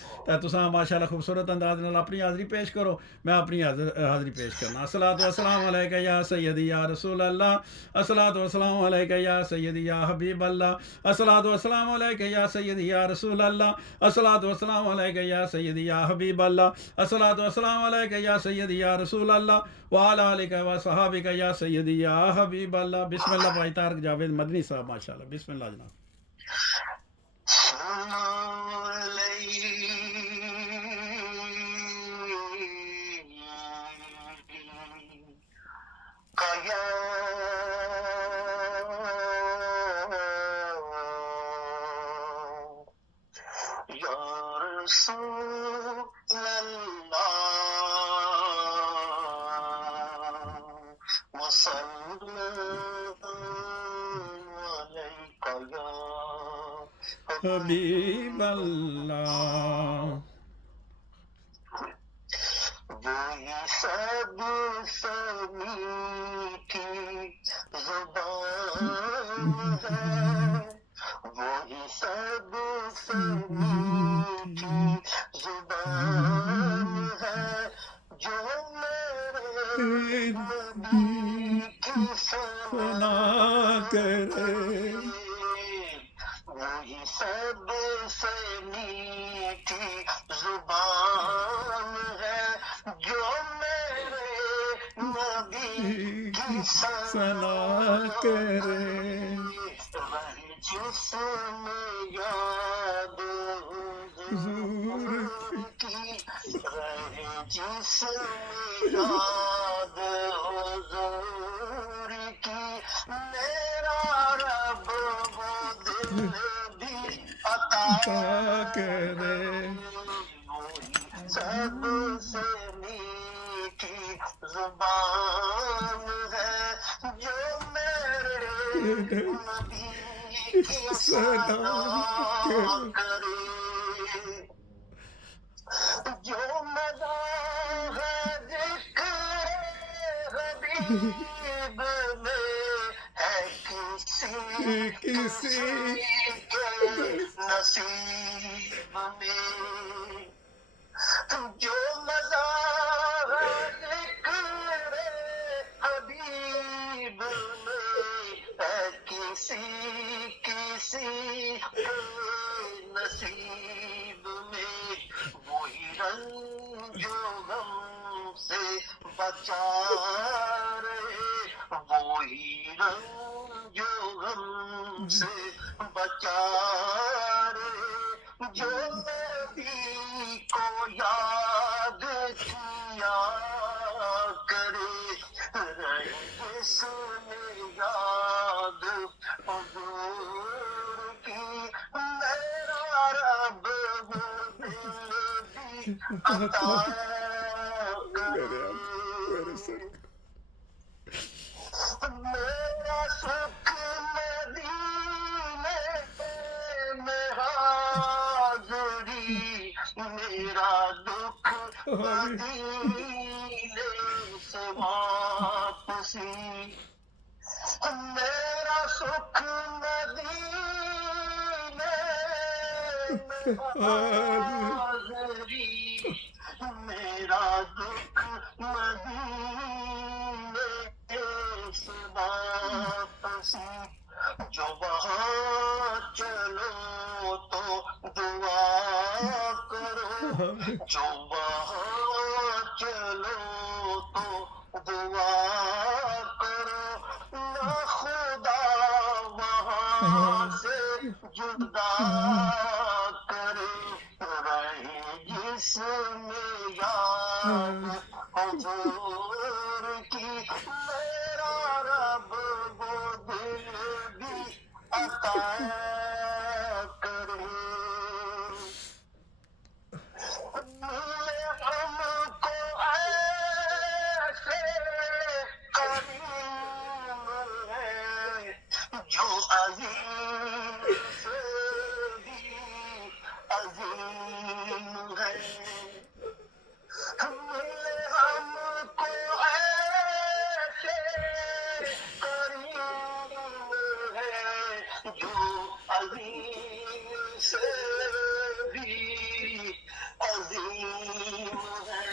تساں ماشاءاللہ خوبصورت انداز نال اپنی حاضری پیش کرو. میں اپنی حاضری پیش کرنا. الصلاۃ والسلام علیکہ یا سیدی یا رسول اللہ، الصلاۃ والسلام علیکہ یا سیدی یا حبیب اللہ، الصلاۃ والسلام علیکہ یا سیدی یا رسول اللہ، الصلاۃ والسلام علیکہ یا سیدی یا حبیب اللہ، الصلاۃ والسلام علیکہ یا سیدی یا رسول اللہ وعلی آلک و صحابک یا سیدی یا حبیب اللہ. بسم اللہ. بھائی طارق جاوید مدنی صاحب ماشاءاللہ بسم اللہ جناب. حبیب اللہ وہی سب سے میٹھی زبان ہے، وہی سب سے میٹھی زبان ہے، جو میرے نبی کی سنا کرے. وہی سب سے میٹھی زبان ہے، جو میرے نبی کی سنا کرے. جس میں یاد حضور کی رہے، جس میں یاد حضور کی، میرا رب وہ دل بھی کرے وہی سب سے میٹھی زبان ہے جو میرے نبی کی ثنا کرے جو مزہ ہے ذکر حبیب میں ہے کسی کسی کے نصیب میں جو مزہ ہے ذکر حبیب میں ہے کسی کے نصیب میں وہی رنج و غم سے بچا رہے وہی رنج و غم سے بچا رہے جو نبی کو یاد کیا کرے رہے جس میں یاد حضور کی میرا رب وہ دل بھی عطا میرے کرے سر میرا سکھ مدینے میں حاضری میرا دکھ مدینے سے واپسی میرا سکھ مدینے میں حاضری میرا دکھ مدینے سے واپسی جو وہاں چلو تو دعا کرو جو وہاں چلو تو دعا کرو نہ خدا وہاں سے جدا کرے رہے جس میں یاد حضور کی میرا رب وہ دل بھی عطا کرے ہم کو ایسے کریم ہے جو عظیم سے بھی عظیم ہے ہم کو ایسے کریم ہے جو عظیم سے بھی عظیم ہے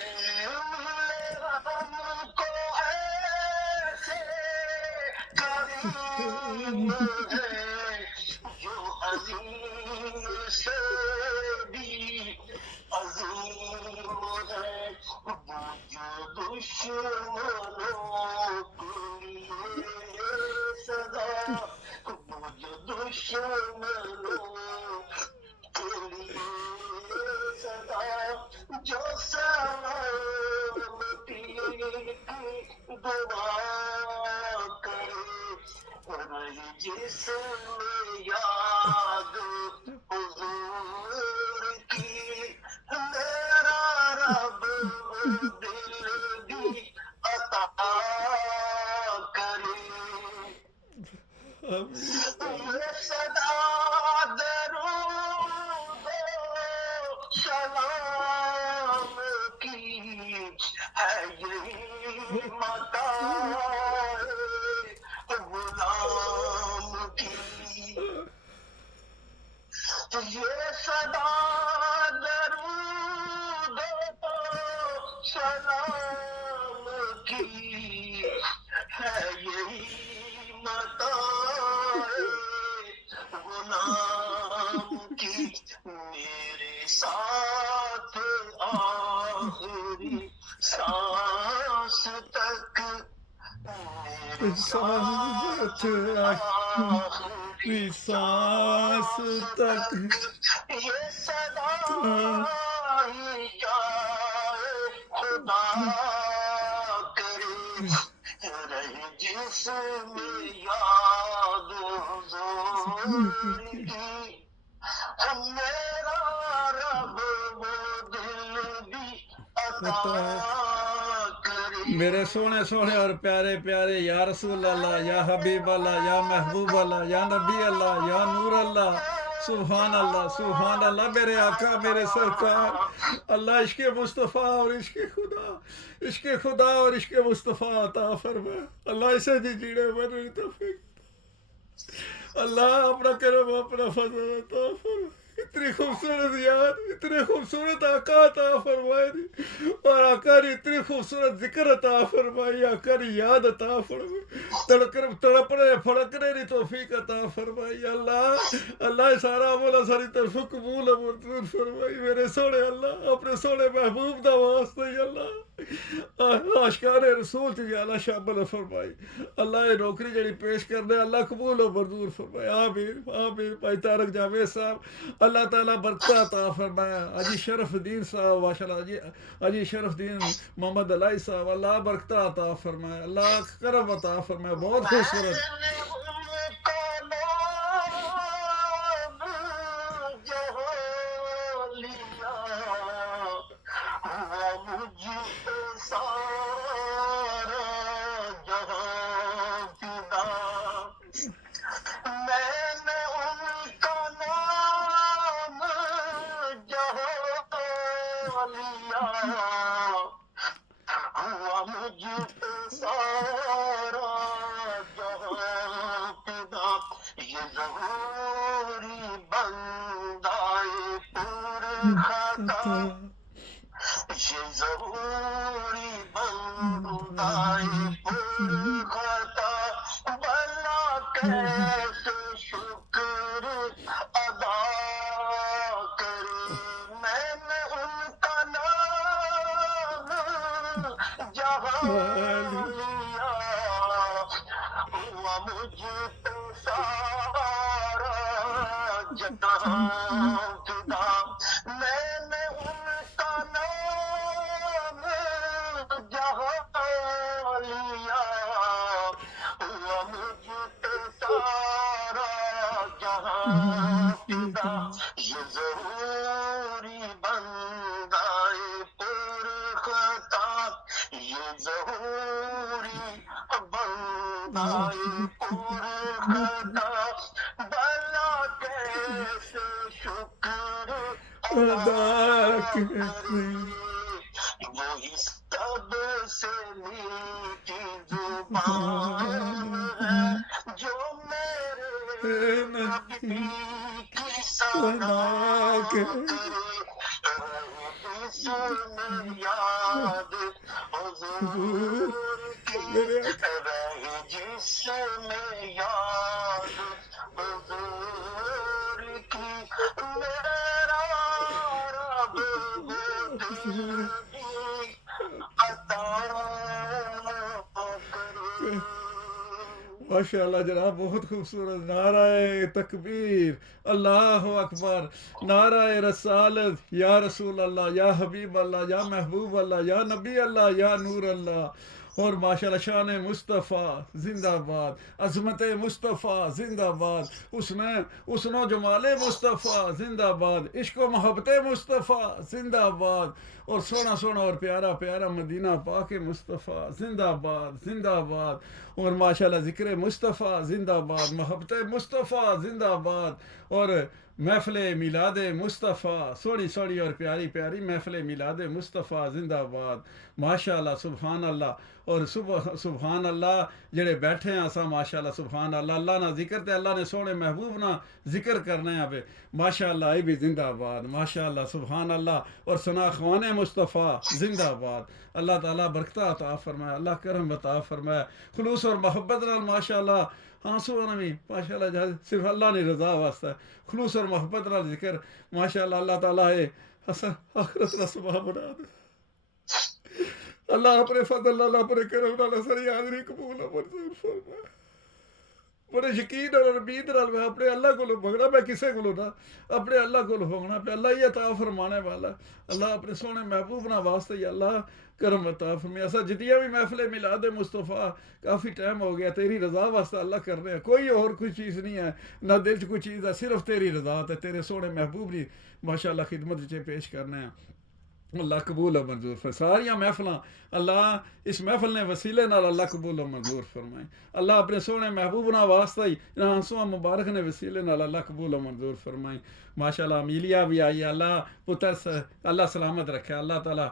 ہم کو ایسے کریم ہے جو عظیم سے بھی عظیم ہے وہ جو دشمنوں کے لیے سزا وہ جو دشمنوں کے لیے سزا جو سلامتی کی دعا کرے رہی جس میں یاد حضور کی میرا رب دل بھی عطا کرے یہ صدا درود و سلام کی ہے یہی متاع غلام کی یہ صدا درود و سلام کی ہے یہی متاع غلام کی میرے ساتھ آخری سانس تک میرے ساتھ آخری سانس تک یہ صدا ہی جائے خدا کرے رہے جس میں یاد حضور کی میرا رب وہ دل بھی عطا کرے. میرے سونے سونے اور پیارے پیارے یا رسول اللہ، یا حبیب اللہ، یا محبوب اللہ، یا نبی اللہ، یا نور اللہ، سبحان اللہ سبحان اللہ، میرے آقا میرے سرکار. اللہ عشق مصطفیٰ اور عشق خدا اور عشق مصطفیٰ عطا فرما. اللہ اسے جیڑے مرنے توفیق. اللہ اپنا کرم اپنا فضل عطا فرما. اتنی خوبصورت یاد، اتنے خوبصورت آقا عطا فرمائے، اور آقا نے اتنی خوبصورت ذکر عطا فرمائی، آقا نے یاد عطا فرمائی، تڑپنے پھڑکنے کی توفیق عطا فرمائی. اللہ سارا مولا ساری طرف قبول مردود فرمائی. میرے سونے اللہ اپنے سونے محبوب دا واسطے عاشقان رسول تھی اللہ شامل فرمائی. اللہ یہ نوکری جڑی پیش کرنے اللہ قبول و مردود فرمائے. آمین آمین. بھائی طارق جاوید صاحب اللہ تعالیٰ برکت عطا فرمایا. حاجی شرف الدین صاحب ماشاءاللہ، حاجی شرف الدین محمد علائی صاحب اللہ برکت عطا فرمایا، اللہ کرم عطا فرمایا. بہت خوبصورت. وہی سب سے میٹھی زبان ہے جو میرے نبی کی ثنا کرے. جسم یاد حضور کی رہے، جسم یاد حضور کی. میرا رب ماشاء اللہ جناب بہت خوبصورت. نعرہ تکبیر، اللہ اکبر، نعرہ رسالت، یا رسول اللہ، یا حبیب اللہ، یا محبوب اللہ، یا نبی اللہ، یا نور اللہ. اور ماشاءاللہ شان مصطفیٰ زندہ باد، عظمت مصطفیٰ زندہ باد، حسن و جمال مصطفیٰ زندہ باد، عشق و محبت مصطفیٰ زندہ باد، اور سونا سونا اور پیارا پیارا مدینہ پاک مصطفیٰ زندہ باد زندہ باد. اور ماشاءاللہ ذکر مصطفیٰ زندہ باد، محبت مصطفیٰ زندہ باد، اور محفل میلاد مصطفیٰ سوڑی سوڑی اور پیاری پیاری محفل میلاد مصطفیٰ زندہ باد. ماشاءاللہ سبحان اللہ. اور سبحان اللہ جڑے بیٹھے ہیں اساں ماشاءاللہ سبحان اللہ، اللہ نہ ذکر تے اللہ نے سونے محبوب نہ ذکر کرنے ہیں پہ ماشاءاللہ یہ بھی زندہ باد ماشاءاللہ سبحان اللہ. اور ثنا خوان مصطفیٰ زندہ باد. اللہ تعالیٰ برکتہ عطا فرمائے، اللہ کرم عطا فرمائے، خلوص اور محبت نال ماشاءاللہ آنسو نمی ماشاءاللہ صرف اللہ نے رضا واسطہ خلوص اور محبت نال ذکر ماشاءاللہ. اللہ تعالیٰ ہے حسن آخرت کا سبب بنا دے. اللہ اپنے فضل اللہ اپنے کرم اللہ ساری حاضری قبول و منظور فرمائے. بڑے یقین اور امید نال میں اپنے اللہ کو منگنا، میں کسے کو نہ اپنے اللہ کو منگنا پہ، اللہ ہی عطا فرمانے والا، اللہ اپنے سونے محبوب نہ واسطے ہی اللہ کرم عطا فرمائے۔ ایسا جتنی بھی محفل میلاد مصطفیٰ کافی ٹائم ہو گیا تیری رضا واسطے اللہ کر رہے ہیں، کوئی اور کوئی چیز نہیں ہے، نہ دل چ کوئی چیز ہے، صرف تیری رضا ہے، تیرے سونے محبوب کی ماشاءاللہ خدمت وچ پیش کرنا ہے۔ اللہ قبول و منظور فرمائے ساریاں محفلاں، اللہ اس محفل نے وسیلے نال اللہ قبول و منظور فرمائے، اللہ اپنے سونے محبوب نہ واسطہ ہی انہاں آنسواں مبارک نے وسیلے نال اللہ قبول و منظور فرمائے۔ ماشاءاللہ امیلیا بھی آئی ہے، اللہ پتر اللہ سلامت رکھے، اللہ تعالیٰ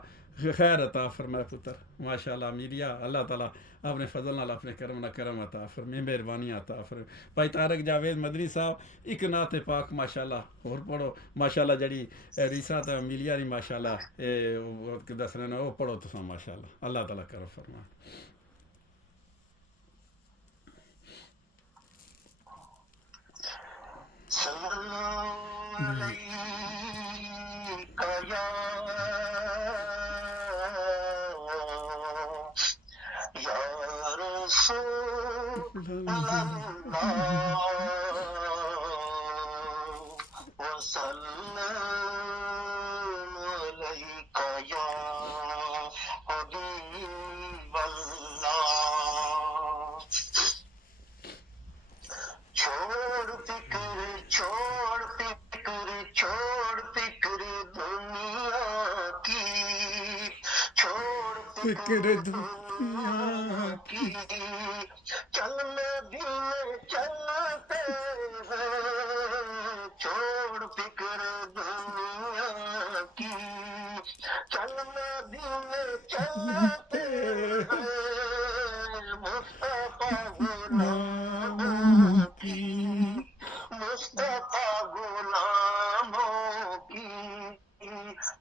خیر عطا فرمائے پتر، ماشاءاللہ امیلیا اللہ تعالیٰ اپنے فضل نال اپنے کرم نہ کرم عطا فرمائے، مہربانی عطا فرمائے۔ بھائی طارق جاوید مدنی صاحب ایک نعت پاک ماشاءاللہ اور پڑھو، ماشاءاللہ جڑی ریسا تے امیلیا دی ماشاءاللہ دس رہے وہ پڑھو تساں ماشاءاللہ، اللہ تعالیٰ کرم فرمائے۔ سلام علیک یا رسول اللہ وسلم علیک یا حبیب اللہ۔ چھوڑ فکر چھوڑ فکر چھوڑ فکر دنیا کی، چھوڑ فکر فکر دنیا کی، چل مدینے چلتے ہیں، چھوڑ فکر دنیا کی، چل مدینے چلتے ہیں، مصطفیٰ غلاموں کی، مصطفیٰ غلاموں کی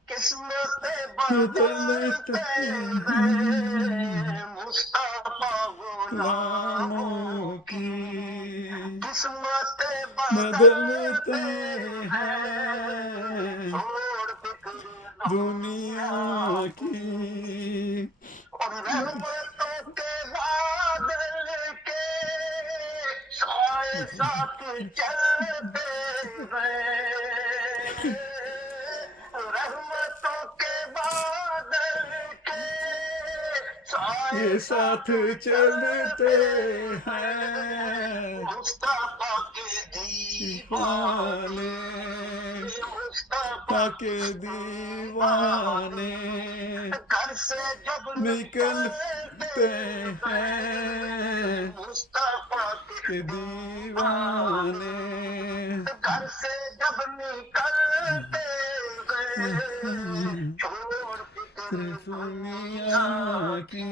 قسمت بدلتے ہیں، مصطفیٰ غلاموں کی قسمت بدلتے ہیں، چھوڑ فکر دنیا کی، اور رحمتوں کے بادل کے سائے ساتھ چلتے ہیں، رحمتوں کے بادل کے سائے یہ ساتھ چلتے ہیں، مصطفیٰ کے دیوانے، مصطفیٰ کے دیوانے گھر سے جب نکلتے ہیں، مصطفیٰ کے دیوانے گھر سے جب نکلتے ہیں، چھوڑ فکر دنیا کی،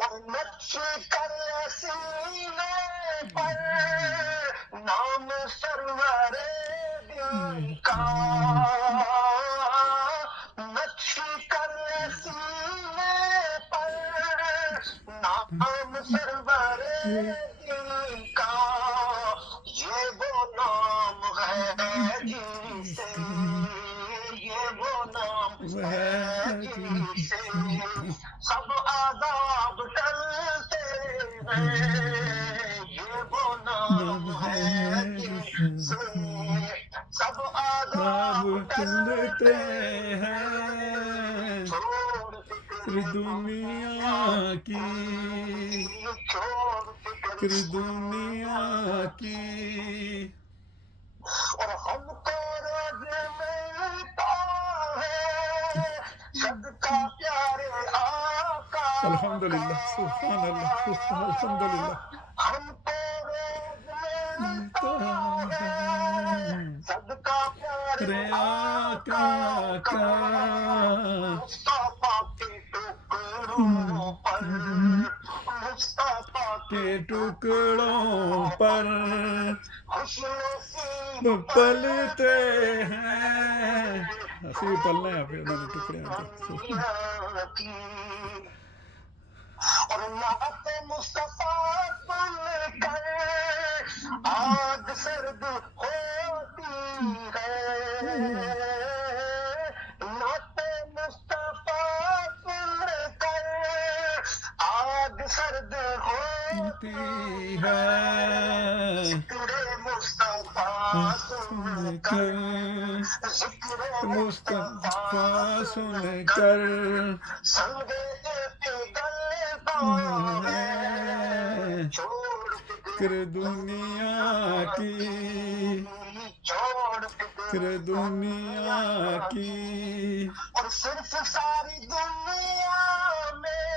اور نقش کر سینے پر نام سرور دین کا، نقش کر سینے پر نام سرور دین کا، یہ وہ نام ہے جن سے، یہ وہ نام ہے جن سے سب عذاب ٹلتے ہیں، یہ وہ نام ہے جن سے سب عذاب ٹلتے ٹلتے ہیں، چھوڑ فکر دنیا کی، چھوڑ فکر دنیا کی، اور ہم کو روز ملتا ہے صدقہ پیارے آقا الحمدللہ سبحان اللہ الحمدللہ، ہم کو روز ملتا ہے صدقہ پیارے آقا کا، مصطفیٰ کے ٹکڑوں پر، مصطفیٰ کے ٹکڑوں پر حسن پلتے ہیں، اسی بھی پلنے ہیں پھر انہوں نے ٹکڑے کی، اور نعت مصطفیٰ سن کر آگ سرد ہوتی ہے، نعت مصطفیٰ سن کر آگ سرد ہوتی ہوتی ہے ذکر مصطفیٰ سن کر، ذکر مصطفیٰ مصطفیٰ سن سن کر کر سنگ گل ہے، چھوڑ فکر دنیا کی، چھوڑ فکر دنیا کی، اور صرف ساری دنیا میں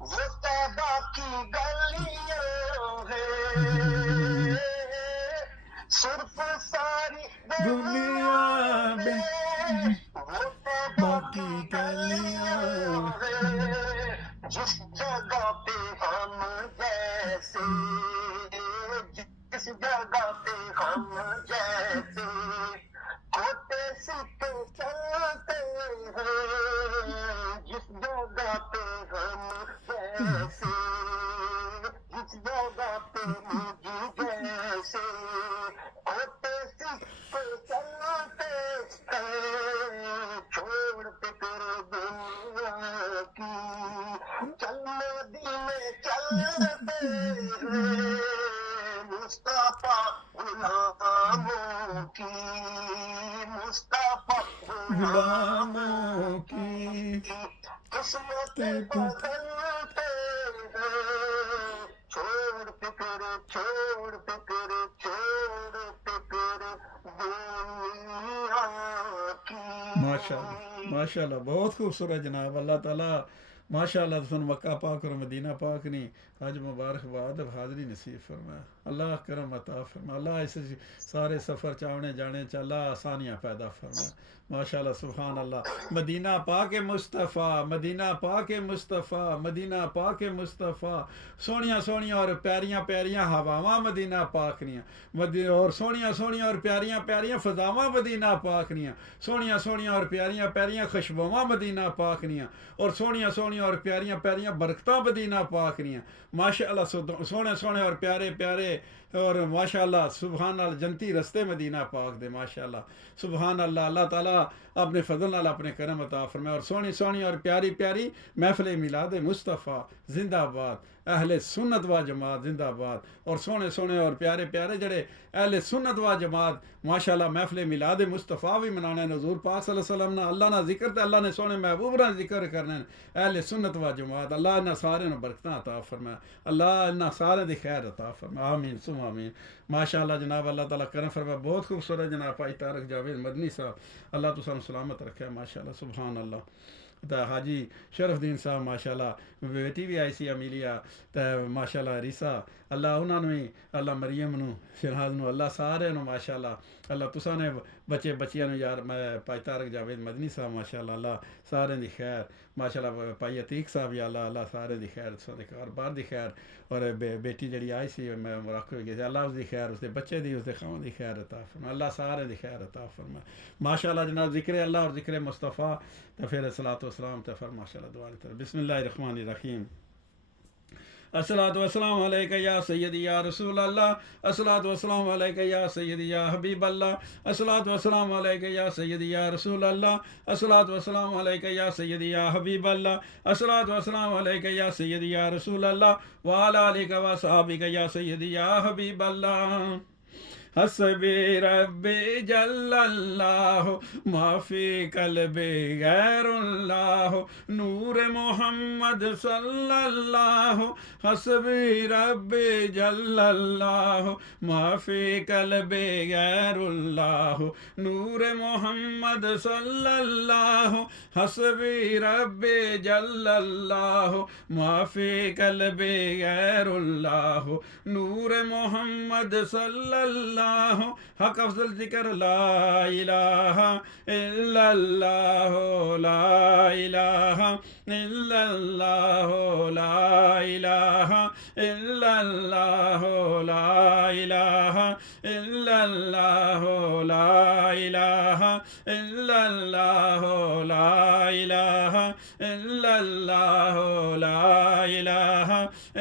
وہ طیبہ کی گلیاں ہیں، صرف ساری دنیا میں وہ طیبہ کی باقی گلیاں گلیاں ہیں، جس جگہ پہ ہم جیسے، جس جگہ پہ ہم جیسے کوٹے سکے چلتے ہیں، جس جگہ پہ ہم جیسے، جس جگہ پہ مجھ جیسے کوٹے سکے چلتے ہیں، چھوڑ فکر دنیا کی، چل مدینے چلتے ہیں، مصطفیٰ غلاموں کی، مصطفیٰ غلاموں کی قسمت بدلتے ہیں، چھوڑ فکر، چھوڑ فکر، چھوڑ فکر دنیا کی۔ ماشاء اللہ ماشاء اللہ، بہت خوبصورت جناب. اللہ تعالیٰ ماشاء اللہ تسن مکہ پاک اور مدینہ پاک نہیں حج مبارک باد حاضری نصیب فرمایا. اللہ کرم عطا فرما. اللہ اس سارے سفر چاونے جانے چ اللہ آسانیاں پیدا فرما. ماشاء اللہ سبحان اللہ. مدینہ پاک مصطفیٰ، مدینہ پاک مصطفیٰ، مدینہ پاک مصطفیٰ. سونیاں سونیاں اور پیاریاں پیاریاں ہواواں مدینہ پاک نیاں، اور سونیاں سونیاں اور پیاریاں پیاریاں فضاواں مدینہ پاک نیاں، سونیاں سونیاں اور پیاریاں پیاریاں خوشبواں مدینہ پاک نیاں، اور سونیاں سونیاں اور پیاریاں پیاریاں برکتاں مدینہ پاک نیاں. ماشاء اللہ سونے سونے اور پیارے پیارے اور ماشاء اللہ سبحان اللہ جنتی رستے مدینہ پاک دے. ماشاء اللہ سبحان اللہ. اللہ تعالیٰ اپنے فضل نال اپنے کرم عطا فرمائے. اور سونی سونی اور پیاری پیاری محفل میلاد مصطفیٰ زندہ باد. اہل سنت و جماعت زندہ باد. اور سونے سونے اور پیارے پیارے جڑے اہل سنت و جماعت ماشاء اللہ محفل میلاد مصطفیٰ بھی منانے نے. حضور پاک صلی اللہ علیہ وسلم نے اللہ نہ ذکر تے اللہ نے سونے محبوب نہ ذکر کرنے. اہل سنت و جماعت اللہ انہاں سارے نوں برکتاں عطا فرمائے. اللہ انہاں سارے دی خیر عطا فرمائے. آمین ثم آمین. ماشاء اللہ جناب اللہ تعالیٰ کرم فرمائے. بہت خوبصورت جناب بھائی طارق جاوید مدنی صاحب. اللہ تو سانوں سلامت رکھے. ماشاء اللہ سبحان اللہ. تے حاجی شرف الدین صاحب ماشاء اللہ بیٹی بھی آئی سی امیلیا تے ماشاء اللہ ریسا. اللہ انہاں نوں ہی اللہ مریم نوں شہناز نوں اللہ سارے نوں ماشاء اللہ اللہ تساں نے بچے بچیاں نوں یار میں پائی طارق جاوید مدنی صاحب ماشاء اللہ اللہ سارے دی خیر. ماشاء اللہ پائی عتیق صاحب یا اللہ اللہ سارے دی خیر تساں دے کاروبار دی خیر. اور بیٹی جڑی آئی سی میں مراکو گئی سی اللہ اس دی خیر اس دے بچے دی اس دے خاوند دی خیر عطا فرمائے. اللہ سارے دی خیر عطا فرمائے. ماشاء اللہ جناب ذکر اللہ اور ذکر مصطفیٰ تو پھر الصلاۃ والسلام تو پھر ماشاء اللہ دعا کریں. بسم اللہ الرحمن الرحیم. الصلاۃ والسلام علیک یا سیدی یا رسول اللہ. الصلاۃ والسلام علیک یا سیدی یا حبیب اللہ. الصلاۃ والسلام علیک یا سیدی یا رسول اللہ. الصلاۃ والسلام علیک یا سیدی یا حبیب اللہ. الصلاۃ والسلام علیک یا سیدی یا رسول اللہ وعلی آلک و صحابک یا سیدی یا حبیب اللہ. حسبی ربی جل اللہ ما فی قلبی غیر اللہ نور محمد صلی اللہ. حسبی ربی جل اللہ ما فی قلبی غیر اللہ نور محمد صلی اللہ. حسبی ربی جل اللہ ما فی قلبی غیر اللہ نور محمد صلی اللہ. حق افضل ذکر لا الہ الا اللہ لا الہ الا اللہ لا الہ الا اللہ لا الہ الا اللہ لا الہ الا اللہ لا الہ الا اللہ لا الہ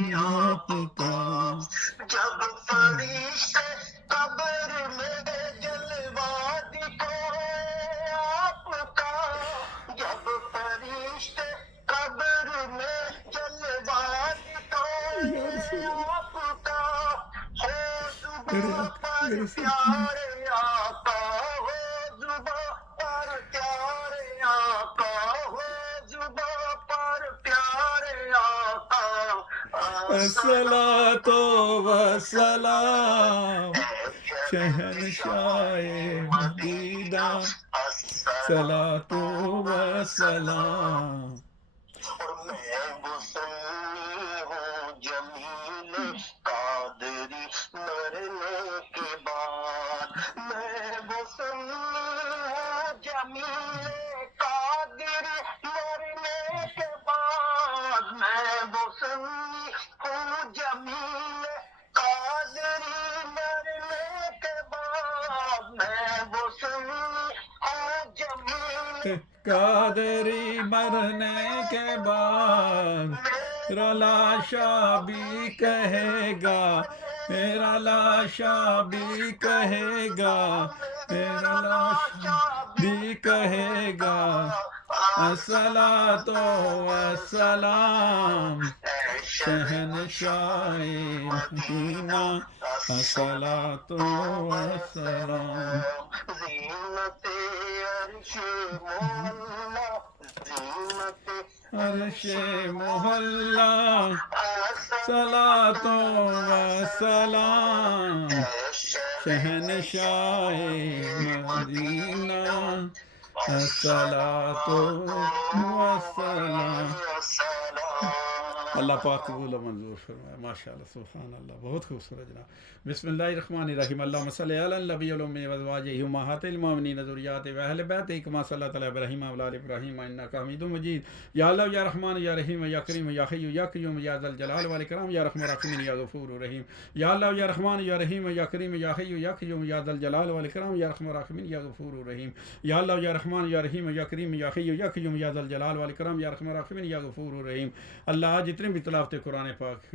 آپ کا جب فرشتے قبر میں جلوہ دکھائے آپ کا، جب فرشتے قبر میں جلوہ یا دکھائے رسول اللہ آپ کا، ہو زباں پر میرے سر کی پیارے آقا، ہو زباں پر پیارے آقا، ہو زباں پر پیارے آقا، الصلاۃ والسلام شہنشاہ مدینہ صلاۃ والسلام اور میں وہ سنی ہوں جمیل قادری مرنے کے بعد، میں وہ سنی ہوں جمیل قادری مرنے کے بعد، میں وہ سنی ہوں جمیل قادری مرنے کے بعد، میں وہ سنی ہوں جمیل قادری مرنے کے بعد میرا لاشا بھی کہے گا، میرا لاشا بھی کہے گا، میرا لاشا بھی کہے گا الصلاۃ والسلام شہنشاہ مدینہ الصلاۃ والسلام زینت عرش مولا، زینت عرش محلہ صلاۃ والسلام شہنشاہ مدینہ الصلاۃ والسلام اللہ پاک قبول و منظور فرمائے. ماشاء اللہ سبحان اللہ، بہت خوبصورت جناب. بسم اللہ الرحمن الرحیم. اللہم صلی علی النبی الامی وازواجہ امہات المؤمنین ذریاتہ واہل بیتہ کما صلیت علی ابراہیم وعلی آل ابراہیم انک حمید مجید. یا اللہ یا رحمان یا رحیم یا کریم یا حی یا قیوم یا ذا الجلال والاکرام یا رحم الراحمین یا غفور الرحیم. یا اللہ یا رحمان یا رحیم یا کریم یا حی یا قیوم یا ذا الجلال والاکرام یا رحم الراحمین یا غفور الرحیم. یا اللہ یا رحمان یا رحیم یا کریم یا حی یا قیوم یا ذا الجلال والاکرام یا رحم الراحمین یا غفور الرحیم. اللہ جتنے بھی تلاوت قرآن پاک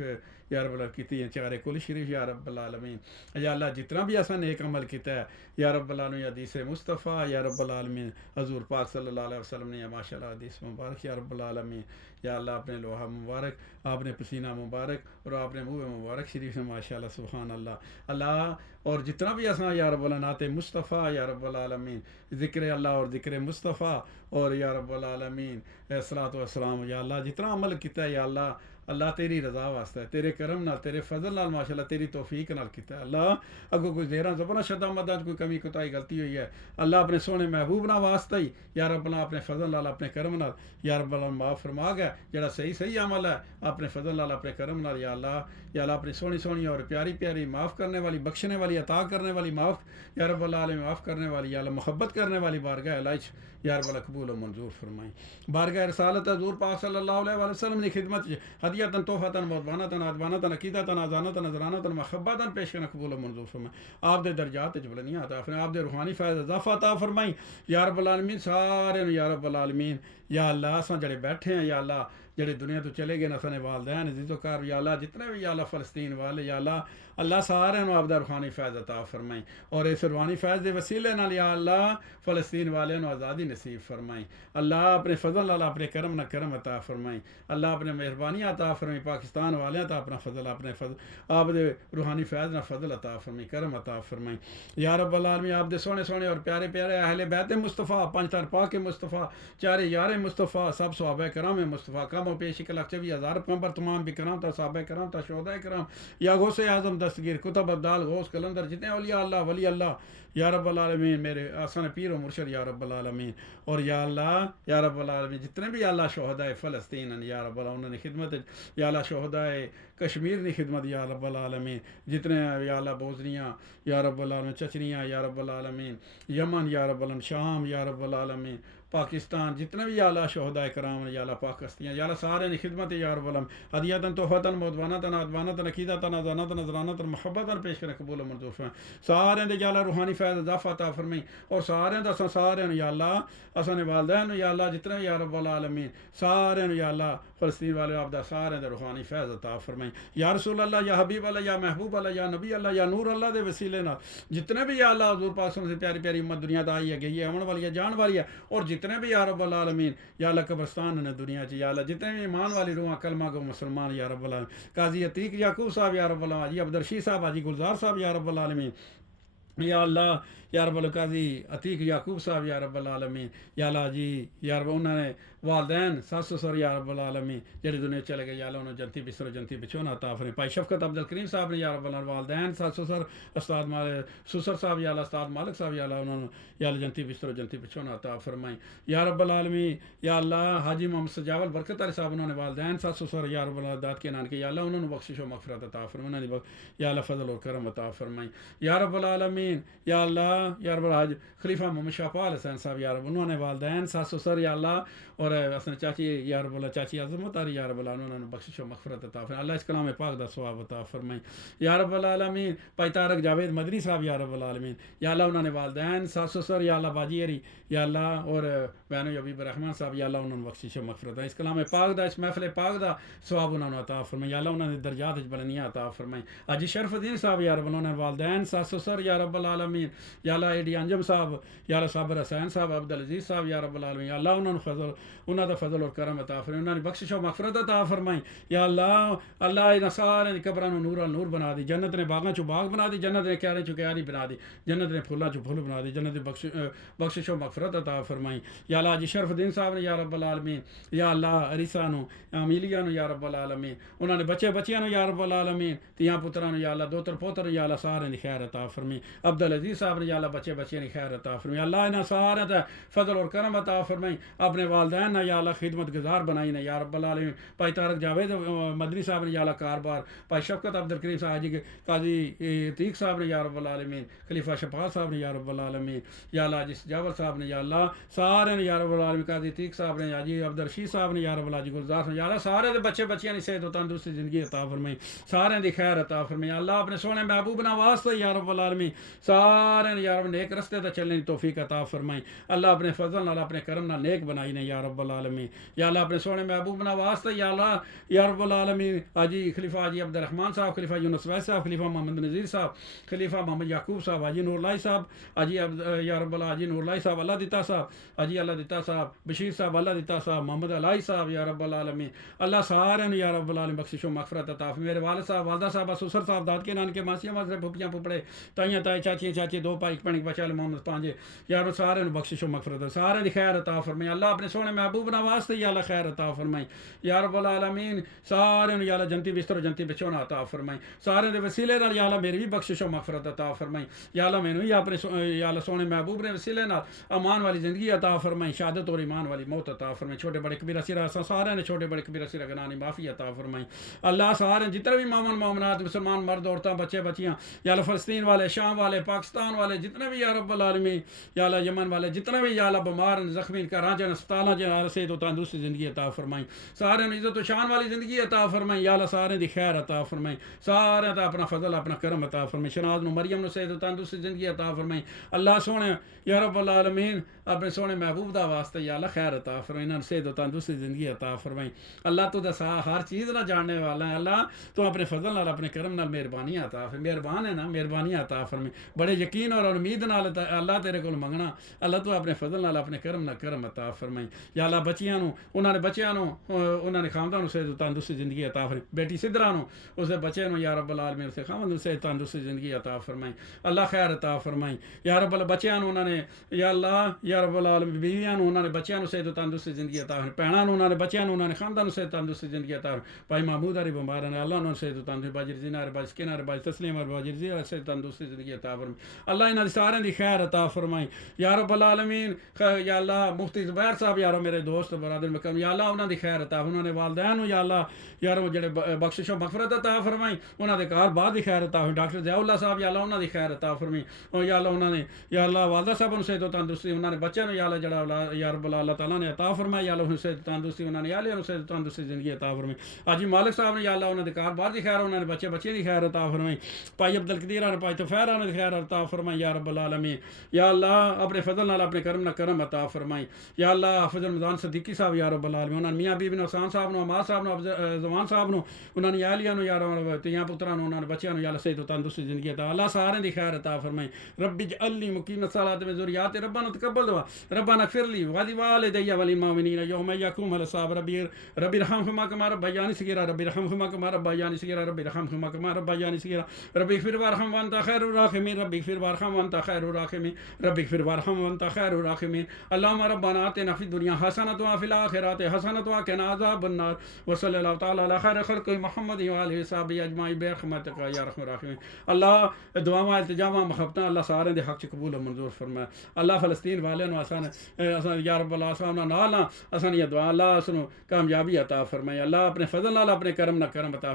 یا رب اللہ کیتی ہیں چارے کل شریف یا رب العالمین. یا اللہ جتنا بھی ایسا نیک عمل کیتا ہے یا رب العالمین، حدیث مصطفیٰ یا رب العالمین، حضور پاک صلی اللہ علیہ وسلم نے ماشاء اللہ حدیث مبارک یا رب العالمین. یا اللہ آپ نے لوہا مبارک، آپ نے پسینہ مبارک اور آپ نے منہ مبارک شریف سے ماشاء اللہ سبحان اللہ. اللہ اور جتنا بھی ایسا یا رب اللہ نعت مصطفیٰ یا رب العالمین، ذکر اللہ اور ذکر مصطفیٰ اور یا رب العالمین الصلاۃ والسلام. یا اللہ جتنا عمل کیتا ہے یا اللہ، اللہ تیری رضا واسطہ ہے، تیرے کرم نال، تیرے فضل نال ماشاءاللہ، تیری توفیق نال کیتا ہے. اللہ اگو کوئی زیراں زبراں شدہ مدد کوئی کمی کوتاہی غلطی ہوئی ہے اللہ اپنے سونے محبوب نہ واسطہ ہی یا رب اللہ اپنے فضل نال اپنے کرم نال یا رب اللہ معاف فرما گیا جڑا صحیح عمل ہے اپنے فضل نال اپنے کرم نال. یا اللہ اپنی سونی اور پیاری پیاری معاف کرنے والی، بخشنے والی، عطا کرنے والی، معاف یا رب العالمین معاف کرنے والی، یا اللہ محبت کرنے والی بارگاہ الہی یا رب اللہ قبول و منظور فرمائی. بارگاہ رسالت حضور پاک صلی اللہ علیہ وسلم کی خدمت ہدیتاً تحفتاً موضبانتاً عدوانتاً عقیدتاً اذانتاً نذرانتاً محبتاً پیش کرنا قبول و منظور فرمائی. آپ دے درجات بلندیاں عطا فرمائی، آپ دے روحانی فیض اضافہ عطا فرمائی یا رب العالمین. سارے یا رب العالمین یا اللہ اساں جڑے بیٹھے ہیں یا اللہ جڑے دنیا تو چلے گئے نسنے والدین عزیز و کار یا اللہ جتنے بھی یا اللہ فلسطین والے یا اللہ سارے آپ دا روحانی فیض عطا فرمائی اور اس روحانی فیض دے وسیلے نال یا اللہ فلسطین والے نو آزادی نصیب فرمائی. اللہ اپنے فضل نال اپنے کرم نہ کرم عطا فرمائی. اللہ اپنے مہربانی عطا فرمائی. پاکستان والے تا اپنا فضل اپنے فضل آپ دے روحانی فیض نہ فضل عطا فرمائی، کرم عطا فرمائی یا رب العالمین. آپ دے سونے اور پیارے پیارے اہل بیت مصطفیٰ، پنج تن پاک مصطفیٰ، چارے یار مصطفیٰ، سب صحابہ کرام مصطفیٰ، کم و پیش 1,24,000 پیغمبر تمام بھی کرام تا صحابہ کرام تا شہداء کرام یا غوث اعظم دستگیر کتب عبدال غوث کلندر جتنے اولیاء اللہ ولی اللہ یا رب العالمین میرے آسان پیر و مرشد یا رب العالمین. اور یا رب العالمین جتنے بھی اللہ شہداء فلسطین یا رب اللہ انہوں نے خدمت یا اللہ شہداء کشمیر نے خدمت یا رب العالمین جتنے یا اللہ بوزنیاں یا رب العالمین چچریاں یا رب العالمین یمن یا رب العالمین شام یا رب العالمین پاکستان جتنے بھی یا اللہ شہداء کرام نے یا اللہ پاک ہستیاں یا اللہ سارے نے خدمت یا رب العالمین ہدیتاً تحفتاً مدوانتاً ادوانتاً عقیدتاً ازانتاً نذرانتاً محبتاً پیش کریں قبول و منظور فرمائیں سارے دے یا اللہ روحانی فیض اضافہ عطا فرمائیں اور سارے دا اساں سارے یا اللہ اساں والدین یا اللہ جتنے یا رب العالمین سارے یا اللہ فلسطین والے آپ دا سارے دے روحانی فیض عطا فرمائیں یا رسول اللہ یا حبیب اللہ یا محبوب اللہ یا نبی اللہ یا نور اللہ دے وسیلے نال جتنے بھی یا اللہ حضور پاک سے پیاری پیاری امت دنیا دا آئی ہے گئی ہے آن والی ہے جان والی ہے اور جتنے بھی یا رب العالمین یا اللہ قبرستان نے دنیا چ یا اللہ جتنے بھی ایمان والی روحاں کلمہ گو مسلمان یا رب العالمین قاضی عتیق یعقوب صاحب یا رب العالمین حاجی عبدالرشید صاحب حاجی گلزار صاحب یا رب العالمین یا اللہ یا رب القاضی عتیق یعقوب صاحب یا رب العالمین یا اللہ جی یا رب انہوں نے والدین ساس سسر یا رب العالمین جڑے دنیا چلے گئے یا اللہ انہوں جنتی بستر جنتی بچھونا عطا فرمائیں بھائی شفقت عبدالکریم صاحب نے یا رب العالمین والدین ساس سسر استاد مالک سسر صاحب یا اللہ استاد مالک صاحب یا اللہ انہوں نے یا اللہ جنتی بستر جنتی بچھونا عطا فرمائیں یا رب العالمین یا اللہ حاجی محمد سجاول برکت علی صاحب انہوں نے والدین ساس سسر یا رب العالمین داد کے نان کے یا اللہ انہوں نے بخشش و مغفرت عطا فرمائیں انہوں نے یا اللہ فضل اور کرم عطا فرمائیں یا رب العالمین یا اللہ یا رب الحاج خلیفہ محمد شاہ پال حسین صاحب یا رب انہوں نے والدین ساس سسر یا اللہ اور اصل چاچی یا رب اللہ چاچی عظمت آری یا رب اللہ انہوں نے بخشش و مغفرت عطا فرمائیں اللہ اس کلام پاک دا ثواب عطا فرمائیں یا رب العالمین بھائی طارق جاوید مدنی صاحب یا رب العالمین یا اللہ انہوں نے والدین ساس سسر یا اللہ باجی اری یا اللہ اور بہنو حبیب الرحمن صاحب یا اللہ انہوں نے بخشش و مغفرت اس کلام پاک دا اس محفل پاک دا ثواب انہوں نے عطا فرمائیں یا اللہ انہوں نے درجات بلندیاں عطا فرمائیں حاجی شرف الدین صاحب یا رب انہوں نے والدین ساس سسر یا رب العالمین یا اللہ اے ڈی انجم صاحب یا اللہ صابر حسین صاحب عبدالعزیز صاحب یا رب العالمین یا اللہ انہوں نے فضل انہوں دا فضل اور کرم عطا فرمائیں انہوں نے بخشش و مغفرت عطا فرمائیں یا اللہ اللہ انہاں سارے دی قبراں نوں نور نور بنا دی جنت نے باغاں چوں باغ بنا دی جنت نے کیارے چوں کیاری بنا دی جنت نے پھلاں چوں پھول بنا دی جنت نے بخشش و مغفرت عطا فرمائیں یا اللہ جی شرف الدین صاحب نے یا رب العالمین یا اللہ عریسہ نوں امیلیہ نوں یا رب العالمین انہوں نے بچے بچیاں نوں یا رب العالمین تیاں پتراں نوں یا اللہ دوتر پوتر یا اللہ سارے دی خیر عطا فرمائیں عبدالعزیز صاحب نے یا اللہ بچے بچیاں دی خیر عطا فرمائیں اللہ انہاں سارے تے فضل اور کرم عطا فرمائیں اپنے والدین نے یا اللہ خدمت گزار بنائی نے یا رب العالمین بھائی طارق جاوید مدنی صاحب نے یا اللہ کاربار بھائی شفقت عبدالکریم صاحب حاجی قاضی عتیق صاحب نے یا رب العالمین خلیفہ شفاعت صاحب نے یا رب العالمین یا اللہ حاجی جاور صاحب نے یا اللہ سارے نے یا رب العالمین قاضی عتیق صاحب نے حاجی عبدالرشید صاحب نے یا رب العالمین گلزار نے یا اللہ سارے دے بچے بچیاں نے صحت و تندرستی زندگی عطا فرمائیں سارے دی خیر عطا فرمائیں اللہ اپنے سونے محبوب نا واسطے یا رب العالمین سارے نے یا رب نیک رستے تے چلنے دی توفیق عطا فرمائیں اللہ اپنے فضل نال اپنے کرم نال نیک بنائی نے یا رب العالمین یا اللہ اپنے سونے محبوب نا واسطے یا اللہ یا رب العالمین حاجی خلیفہ حاجی عبدالرحمن صاحب خلیفہ یونس ویس صاحب خلیفہ محمد نذیر صاحب خلیفہ محمد یعقوب صاحب حاجی نور اللہ صاحب حاجی یا رب اللہ حاجی نور اللہ صاحب اللہ دیتا صاحب حاجی اللہ دیتا صاحب بشیر صاحب اللہ دیتا صاحب محمد علی صاحب یا رب العالمین اللہ سارے نے یا رب العالمین بخشش و مغفرت عطا فرمائیں میرے والد صاحب والدہ صاحب سسر صاحب داد کے نان کے ماسیاں ماسرے پھپھیاں پھپھڑے تائیاں تائے چاچیاں چاچے دو پائی پنک بچال محمد پانجے یا رب سارے نے بخشش و مغفرت سارے دی خیر عطا فرمائیں اللہ اپنے سونے محبوب نا واسطے یا اللہ خیر عطا فرمائیں یا رب العالمین سارے یا اللہ جنتی بستر جنتی بچھونا عطا فرمائیں سارے دے وسیلے نال یا اللہ میری بھی بخشش و مغفرت عطا فرمائیں یا اللہ مینوں یا اپنے یا اللہ سونے محبوب نے وسیلے نال امان والی زندگی عطا فرمائیں شہادت اور ایمان والی موت عطا فرمائیں چھوٹے بڑے کبیرہ سیرہ سارے نے چھوٹے بڑے کبیرہ سیرہ گناہ معافی عطا فرمائیں اللہ سارے جتنے بھی مومن مومنات مسلمان مرد عورتاں بچے بچیاں یا اللہ فلسطین والے شام والے پاکستان والے جتنے بھی یا رب العالمین یا اللہ یمن والے جتنے بھی یا اللہ بیمار زخمی کراچے ہسپتالاں جے صحت و تندرستی زندگی عطا فرمائیں سارے نے عزت و شان والی زندگی عطا فرمائیں یا اللہ سارے دی خیر عطا فرمائیں سارے تے اپنا فضل اپنا کرم عطا فرمائیں شناز نو مریم نو صحت و تندرستی زندگی عطا فرمائیں اللہ سونے یا رب العالمین اپنے سونے محبوب دا واسطے یا اللہ خیر عطا فرمائیں انہاں صحت و تندرستی زندگی عطا فرمائیں اللہ تو دسا ہر چیز نہ جاننے والا ہے اللہ تو اپنے فضل نال اپنے کرم نال مہربانی عطا فرمائیں مہربان ہے نا مہربانی عطا فرمائیں بڑے یقین اور امید نال اللہ تیرے کول منگنا اللہ تو اپنے فضل نال اپنے کرم نال کرم عطا فرمائیں یا اللہ بچیاں نو انہاں نے بچیاں نو انہاں نے خاندان نو صحت و تندرستی زندگی عطا فرمائیں بیٹی سدرا نو اس دے بچے نو یا رب العالمین سے خاندان نو صحت تندرستی زندگی عطا فرمائیں اللہ خیر عطا فرمائیں یا رب بچیاں نو انہاں نے یا اللہ یا رب العالمین بیویاں نو انہاں نے بچیاں نو صحت و تندرستی زندگی عطا فرمائیں بہناں نو انہاں نے بچیاں نو انہاں نے خاندان نو صحت تندرستی زندگی عطا فرمائیں بھائی محمود علی بیمار ہیں اللہ انہاں نے صحت و تندرستی باجر زینا باج سکینہ باج تسلیم باجر زینا صحت تندرستی زندگی عطا فرمائیں اللہ انہاں دی سارے دی خیر عطا فرمائی یا رب العالمین یا اللہ مفتی زبیر صاحب یارو میرے دوست برادر مکرم یا اللہ انہاں دی خیر عطا انہوں نے والدین یا اللہ یارو جڑے بخشش و مغفرت عطا فرمائی انہاں دے کار بعد دی خیر عطا ہوئی ڈاکٹر ضیاء اللہ صاحب یا اللہ انہاں دی خیر عطا فرمائی اور یا اللہ انہوں نے یا اللہ والدہ صاحب ان سے تو تندرستی انہوں نے بچے یا اللہ جڑا یا رب اللہ تعالیٰ نے عطا فرمائی یا اللہ ان سے تندرستی انہوں نے یا اللہ ان سے تندرستی زندگی عطا فرمائی حاجی مالک صاحب نے یا اللہ انہوں نے کار بعد دی خیر انہوں نے بچے دی خیر عطا فرمائی بھائی عبدالقدیر نے بھائی طفیل نے خیر عطا فرمائی یا رب العالمین یا اللہ اپنے فضل نال اپنے کرم نہ کرم عطا فرمائی یا اللہ حافظ رمضان صدیقی صاحب یا رب العالمین انہوں نے میاں بیوی حسان صاحب نو عماد صاحب نو زمان صاحب نو انہوں نے اہلیہ نو یا رب تیاں پتراں نو انہوں نے بچیاں نو یا اللہ صحت و تندرستی زندگی عطا اللہ سارے دی خیر عطا فرمائی رب اجعلنی مقیم الصلاۃ و ذریات ربنا تقبل دعا ربنا اغفر لی ولوالدی وللمؤمنین یوم یقوم الحساب ربی ارحمہما کما ربیانی صغیرا ربی ارحمہما کما ربیانی صغیرا ربی ارحمہما کما ربیانی صغیرا ربی اغفر وارحم وانت خیر الراحمین ربی اغفر وارحم وانت خیر الراحمین ربی اغفر وارحم وانت خیر الراحمین اللهم ربنا آتنا فی الدنیا حسنۃ وفی الآخرۃ حسنۃ وقنا عذاب النار وصلی اللہ تعالی علی خیر خلق محمد و آلہ وصحبہ اجمعین برحمتک یا ارحم الراحمین اللہ دعاواں التجاواں محبتاں اللہ سارے دے حق چ قبول و منظور فرمائے اللہ فلسطین والے نو آسان یا رب اللہ آسان نال اساں یہ دعا اللہ اس نو کامیابی عطا فرمائے اللہ اپنے فضل نال اپنے کرم نہ کرم عطا